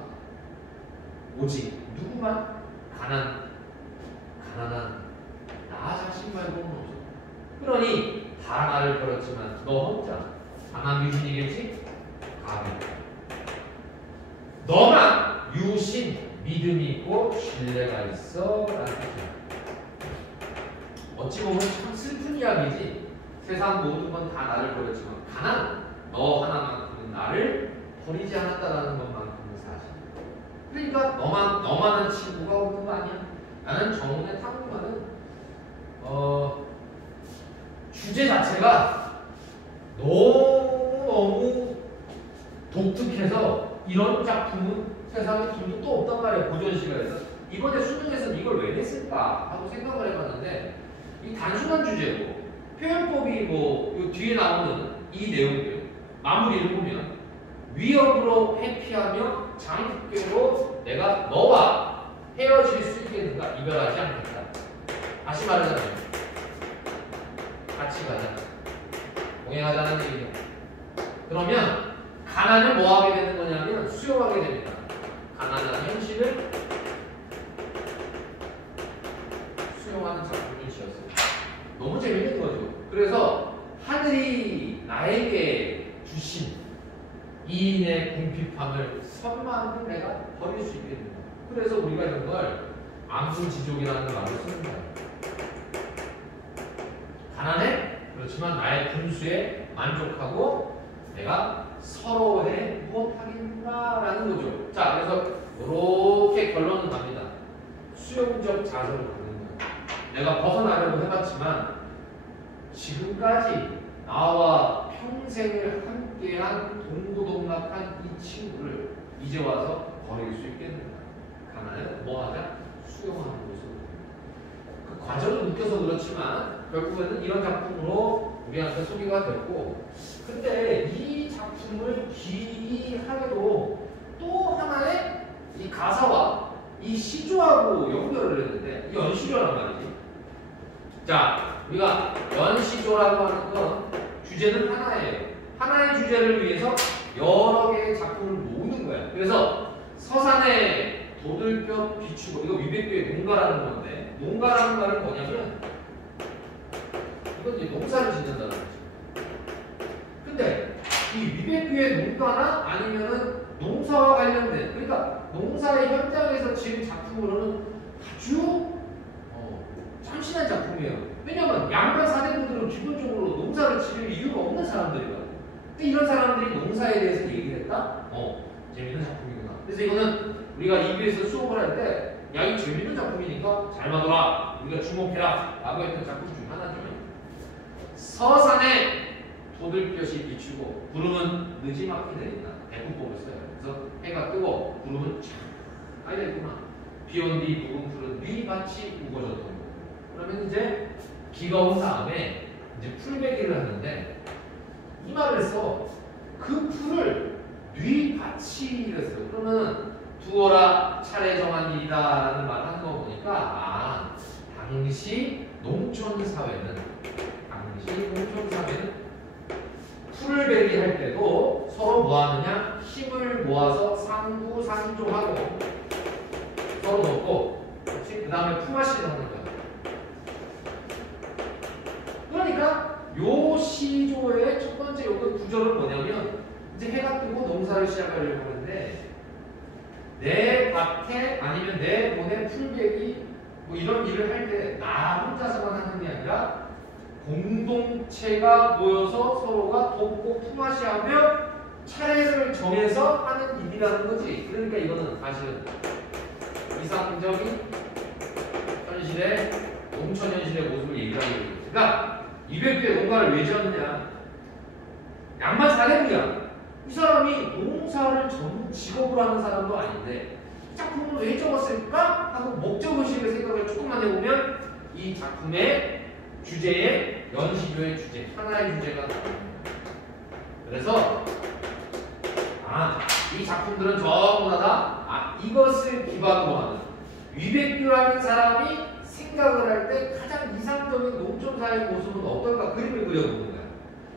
오직 누구만? 가난한 나 자신 말고는 없었다. 그러니 다 나를 버렸지만 너 혼자 가난 유신이겠지? 가면 너만 유신 믿음이 있고 신뢰가 있어 라는 뜻이야. 어찌 보면 참 슬픈 이야기지. 세상 모든 건 다 나를 버렸지만 가난 너 하나만큼은 나를 버리지 않았다라는 것만큼은 사실. 그러니까 너만한 친구가 없는 거 아니야? 나는 정훈의 탐구만은 주제 자체가 너무 독특해서 이런 작품은 세상에 둘도 또 없단 말이야. 고전 시간에서. 이번에 수능에서는 이걸 왜 냈을까 하고 생각을 해봤는데 이 단순한 주제고 표현법이 요 뒤에 나오는 이 내용들 마무리를 보면 위협으로 회피하며 장국계로 내가 너와 헤어질 수 있겠는가? 이별하지 않겠다. 다시 말하자면 같이 가자. 동행하자는 얘기죠. 그러면 가난을 뭐 하게 되는 거냐면 수용하게 됩니다. 가난한 현실을 수용하는 작품을 지었어요. 너무 재밌는 거죠. 그래서 하늘이 나에게 주신 이인의 궁핍함을 선망을 내가 버릴 수 있겠는가. 그래서 우리가 이런 걸 암순지족이라는 말을 쓰는 거예요. 가난해? 그렇지만 나의 분수에 만족하고 내가 서로에 무엇하겠는가라는 거죠. 자, 그래서 이렇게 결론은 갑니다. 수용적 자세로 가는 거예요. 내가 벗어나려고 해봤지만 지금까지 나와 평생을 함께한 동고동락한 이 친구를 이제 와서 버릴 수 있겠는가? 가난은 뭐하자? 수용하는 것으로. 그 과정을 느껴서 그렇지만 결국에는 이런 작품으로 우리한테 소개가 됐고, 근데 이 작품을 기이하게도 또 하나의 이 가사와 이 시조하고 연결을 했는데 이 연시조란 말이지. 자, 우리가 연시조라고 하는 건 주제는 하나예요. 하나의 주제를 위해서 여러 개의 작품을 모으는 거야. 그래서 서산의 도들뼈 비추고, 이거 위백교의 농가라는 건데, 농가라는 말은 뭐냐면 이건 이제 농사를 짓는다는 거지. 근데 이 위백교의 농가나 아니면은 농사와 관련된, 그러니까 농사의 현장에서 지은 작품으로는 아주 참신한 작품이에요. 왜냐면 양가 사대부들은 기본적으로 농사를 지을 이유가 없는 사람들이거든요. 근데 이런 사람들이 농사에 대해서 얘기를 했다? 재밌는 작품이구나. 그래서 이거는 우리가 2부에서 수업을 할 때, 야, 이 재밌는 작품이니까 잘 봐둬라, 우리가 주목해라 라고 했던 작품 중 하나죠. 서산에 도들볕이 비추고 구름은 느지막히 내린다. 대문법을 써요. 그래서 해가 뜨고 구름은 쫙 깔려있구나. 비온 뒤 묵은 풀은 뉘밭이 우거졌던 거. 그러면 이제 비가 온 다음에 이제 풀베기를 하는데 이 말을 써. 그 풀을 뉘밭이 했어요. 그러면 두어라 차례 정한 일이다라는 말 하는 거 보니까 당시 농촌 사회는 풀을 베기 할 때도 서로 뭐 하느냐? 힘을 모아서 상부상조하고 서로 놓고, 그 다음에 품앗이를 하는 거야. 그러니까 요 시조의 첫 번째 요건 구조는 뭐냐면 이제 해가 뜨고 농사를 시작하려고 하는데 내 밭에 아니면 내 돈에 풀베기 뭐 이런 일을 할 때 나 혼자서만 하는 게 아니라 공동체가 모여서 서로가 돕고 품앗이하며 차례를 정해서 하는 일이라는 거지. 그러니까 이거는 사실은 이상적인 현실의 농촌 현실의 모습을 얘기하고 있는 거지. 그러니까 200개 농가를 왜 지었느냐? 양만 4대분이야. 이 사람이 농사를 전문 직업으로 하는 사람도 아닌데 이 작품을 왜 적었을까? 하고 목적의식의 생각을 조금만 해보면 이 작품의 주제의 연시조의 주제, 하나의 주제가 나옵니다. 그래서 이 작품들은 전부 다 이것을 기반으로 하는 위백규라는 사람이 생각을 할 때 가장 이상적인 농촌사의 모습은 어떨까 그림을 그려보는 거야.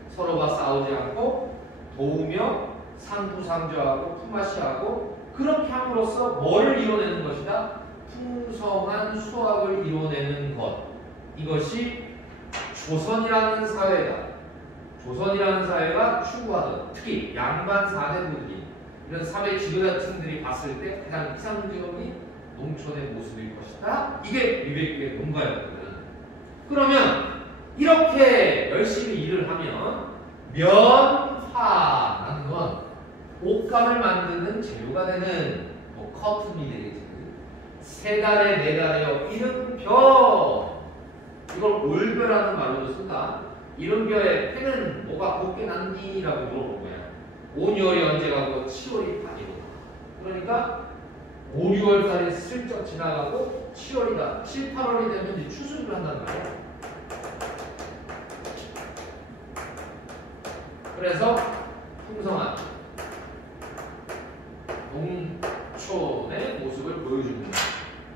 서로가 싸우지 않고 도우며 상부상조하고 품앗이하고 그렇게 함으로써 뭐를 이뤄내는 것이다? 풍성한 수확을 이뤄내는 것. 이것이 조선이라는 사회다. 조선이라는 사회가 추구하던 특히 양반 4대부들이 이런 사회 지도자층들이 봤을 때 가장 이상적인 농촌의 모습일 것이다. 이게 위백규의 농가였거든. 그러면 이렇게 열심히 일을 하면 면화라는 건 옷감을 만드는 재료가 되는 뭐 커튼이 되겠지. 세 달에 네 달에요. 이른벼. 이걸 올벼라는 말로도 쓴다. 이른벼에 해는 뭐가 곱게 난디라고 물어볼 거야. 5, 6월이 언제 가고 7월이 반이고. 그러니까 5, 6월 달에 슬쩍 지나가고 7월이다. 7, 8월이 되면 이제 추수를 한다는 거야. 그래서 풍성한 농촌의 모습을 보여주는 거야.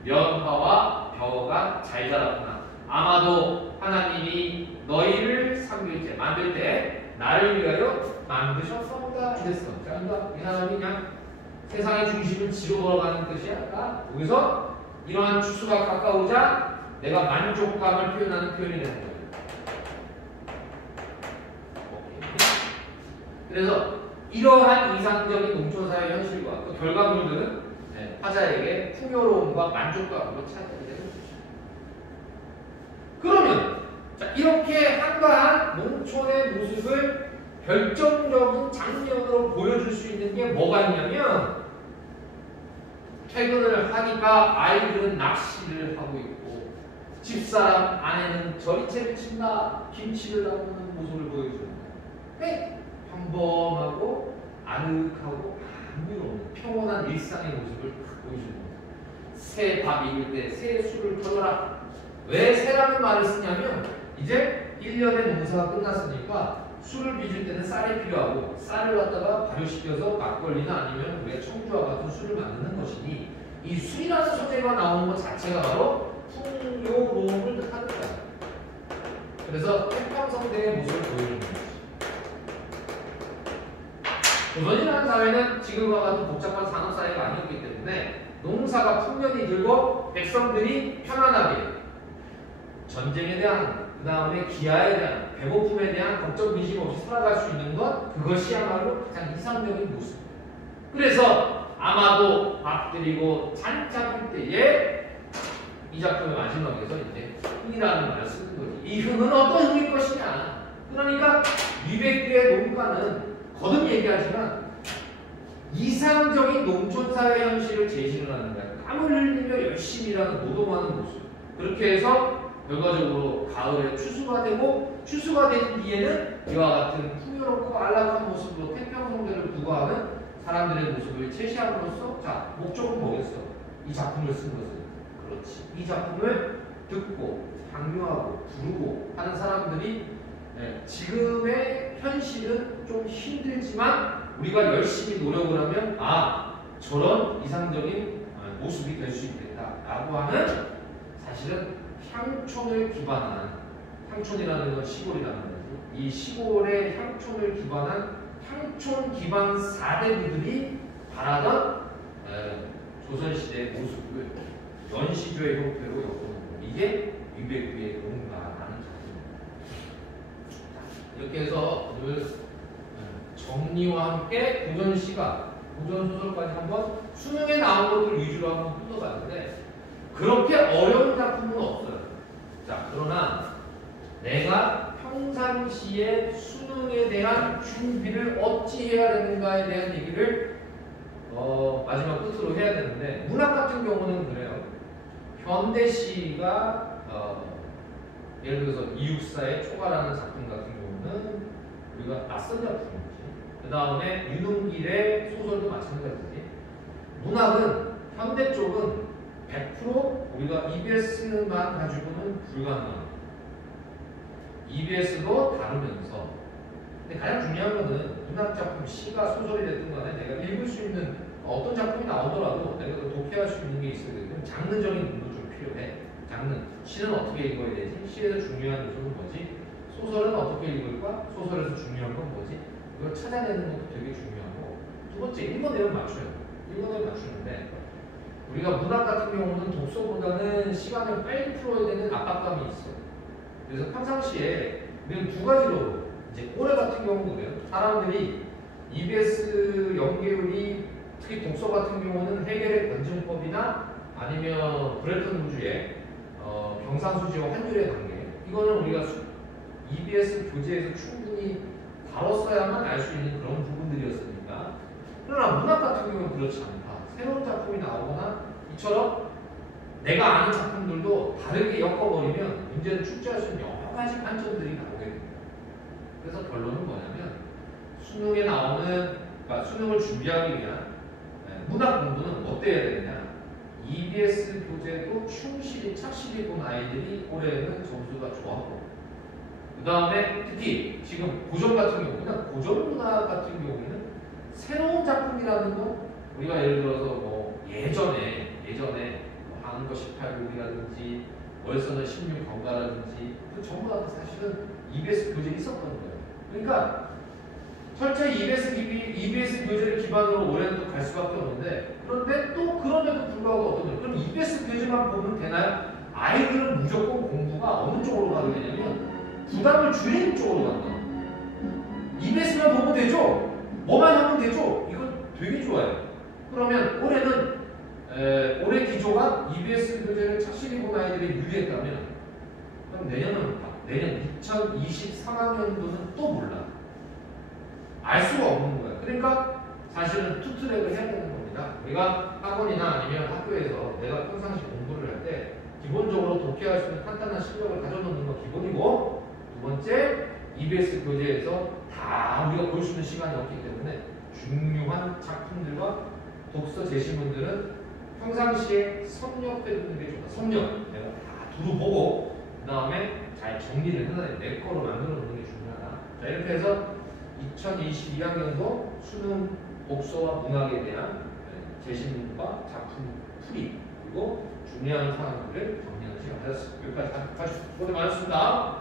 면화와 벼가 잘 자랐구나. 아마도 하나님이 너희를 삼킬째 만들 때 나를 위하여 만드셨습니다. 이랬어. 그러니까 이 사람이 그냥 세상의 중심을 지로 돌아가는 뜻이 아니라 거기서 이러한 추수가 가까우자 내가 만족감을 표현하는 표현이 되는 거예요. 그래서 이러한 이상적인 농촌사회 현실과 그 결과물들은 화자에게 풍요로움과 만족감으로 찾아오게 되는 거죠. 그러면 이렇게 한가한 농촌의 모습을 결정적인 장면으로 보여줄 수 있는 게 뭐가 있냐면 퇴근을 하니까 아이들은 낚시를 하고 있고 집사람 아내는 저리채를 친다 김치를 담그는 모습을 보여주는 거예요. 평범하고 아늑하고 아무 없는 평온한 일상의 모습을 보여주는 거예요. 새 밥 익을 때 새 술을 켜더라. 왜 새라는 말을 쓰냐면 이제 1년의 농사가 끝났으니까 술을 빚을 때는 쌀이 필요하고 쌀을 갖다가 발효시켜서 막걸리나 아니면 우리가 청주와 같은 술을 만드는 것이니 이 술이라는 소재가 나오는 것 자체가 바로 풍요로움을 뜻하는 거야. 그래서 태평성대의 모습을 보여주는 거지. 조선이라는 사회는 지금과 같은 복잡한 산업사회가 아니었기 때문에 농사가 풍년이 들고 백성들이 편안하게 전쟁에 대한 그 다음에 기아에 대한 배고픔에 대한 걱정 근심 없이 살아갈 수 있는 것 그것이야말로 가장 이상적인 모습이에요. 그래서 아마도 밥 드리고 잔 잡을 때에 이 작품의 마지막에서 이제 흥이라는 말을 쓰는 거지. 이 흥은 어떤 흥일 것이냐. 그러니까 위백규의 농가는 거듭 얘기하지만 이상적인 농촌사회 현실을 제시를 하는 거야. 땀을 흘리며 열심히 일하는 노동하는 모습. 그렇게 해서 결과적으로 가을에 추수가 되고 추수가 된 뒤에는 이와 같은 풍요롭고 안락한 모습으로 태평성대를 구가하는 사람들의 모습을 제시함으로써 자 목적은 뭐겠어? 이 작품을 쓴 것은 그렇지. 이 작품을 듣고 강요하고 부르고 하는 사람들이 지금의 현실은 좀 힘들지만 우리가 열심히 노력을 하면 저런 이상적인 모습이 될 수 있겠다라고 하는 사실은 향촌을 기반한 향촌이라는 건 시골이라는 거지. 이 시골의 향촌을 기반한 향촌 기반 4대부들이 바라던 조선시대의 모습을 연시조의 형태로 엮어놓은 거. 이게 위백규의 농가라는 작품입니다. 이렇게 해서 오늘 정리와 함께 고전 시가, 고전 소설까지 한번 수능에 나온 것들 위주로 한번 풀어봤는데 그렇게 어려운 작품은 없어요. 자, 그러나 내가 평상시에 수능에 대한 준비를 어찌 해야 되는가에 대한 얘기를 마지막 끝으로 해야 되는데 문학 같은 경우는 그래요. 현대시가 예를 들어서 이육사의 초가라는 작품 같은 경우는 우리가 낯선 작품이지. 그 다음에 윤은길의 소설도 마찬가지지. 문학은 현대 쪽은 100% 우리가 EBS만 가지고는 불가능합니다. EBS도 다루면서 근데 가장 중요한 거는 문학 작품, 시가 소설이 됐든 간에 내가 읽을 수 있는 어떤 작품이 나오더라도 내가 독해할 수 있는 게 있어야 되거든. 장르적인 눈도 좀 필요해. 장르. 시는 어떻게 읽어야 되지? 시에서 중요한 요소는 뭐지? 소설은 어떻게 읽을까? 소설에서 중요한 건 뭐지? 이걸 찾아내는 것도 되게 중요하고 두 번째, 읽어내면 맞춰요. 읽어내면 맞추는데 우리가 문학 같은 경우는 독서보다는 시간을 빨리 풀어야 되는 압박감이 있어. 그래서 평상시에 우리는 두 가지로 이제 올해 같은 경우는 그래요. 사람들이 EBS 연계율이 특히 독서 같은 경우는 해겔의 변증법이나 아니면 브레턴 우주의 경상수지와 환율의 관계 이거는 우리가 EBS 교재에서 충분히 다뤘어야만 알 수 있는 그런 부분들이었으니까 그러나 문학 같은 경우는 그렇지 않다. 새로운 작품이 나오거나 이처럼 내가 아는 작품들도 다르게 엮어버리면 문제를 출제할 수 있는 여러 가지 관점들이 나오게 됩니다. 그래서 결론은 뭐냐면 수능에 나오는 그러니까 수능을 준비하기 위한 문학 공부는 어때야 되느냐 EBS 교재도 충실히 착실히 본 아이들이 올해는 점수가 좋았고 그 다음에 특히 지금 고전 같은 경우는 고전 문학 같은 경우에는 새로운 작품이라는 건 우리가 예를 들어서 뭐 예전에 한거 18국이라든지 월서는 16경가라든지 그 전부 다 사실은 EBS 교재에 있었던 거예요. 그러니까 철저히 EBS 교재를 기반으로 올해는 또 갈 수밖에 없는데 그런데 또 그럼에도 불구하고 어떤 거예요? 그럼 EBS 교재만 보면 되나요? 아이들은 무조건 공부가 어느 쪽으로 가게 되냐면 부담을 줄이는 쪽으로 간다. EBS만 보면 되죠? 뭐만 하면 되죠? 이건 되게 좋아요. 그러면 올해는 올해 기조가 EBS 교재를 착실히 본 아이들이 유리했다면 그럼 내년 2023학년도는 또 몰라. 알 수가 없는 거야. 그러니까 사실은 투트랙을 해야 되는 겁니다. 우리가 학원이나 아니면 학교에서 내가 평상시 공부를 할 때 기본적으로 독해할 수 있는 간단한 실력을 가져놓는 건 기본이고 두 번째 EBS 교재에서 다 우리가 볼 수 있는 시간이 없기 때문에 중요한 작품들과 독서 제시문들은 평상시에 섭렵해두는 게 좋다. 섭렵. 내가 다 두루 보고 그 다음에 잘 정리를 해서 내 거로 만들어 놓는 게 중요하다. 자 이렇게 해서 2022학년도 수능 독서와 문학에 대한 제시문과 작품 풀이 그리고 중요한 사항들을 정리하는 시간 되었습니다. 여기까지 고생 많으셨습니다.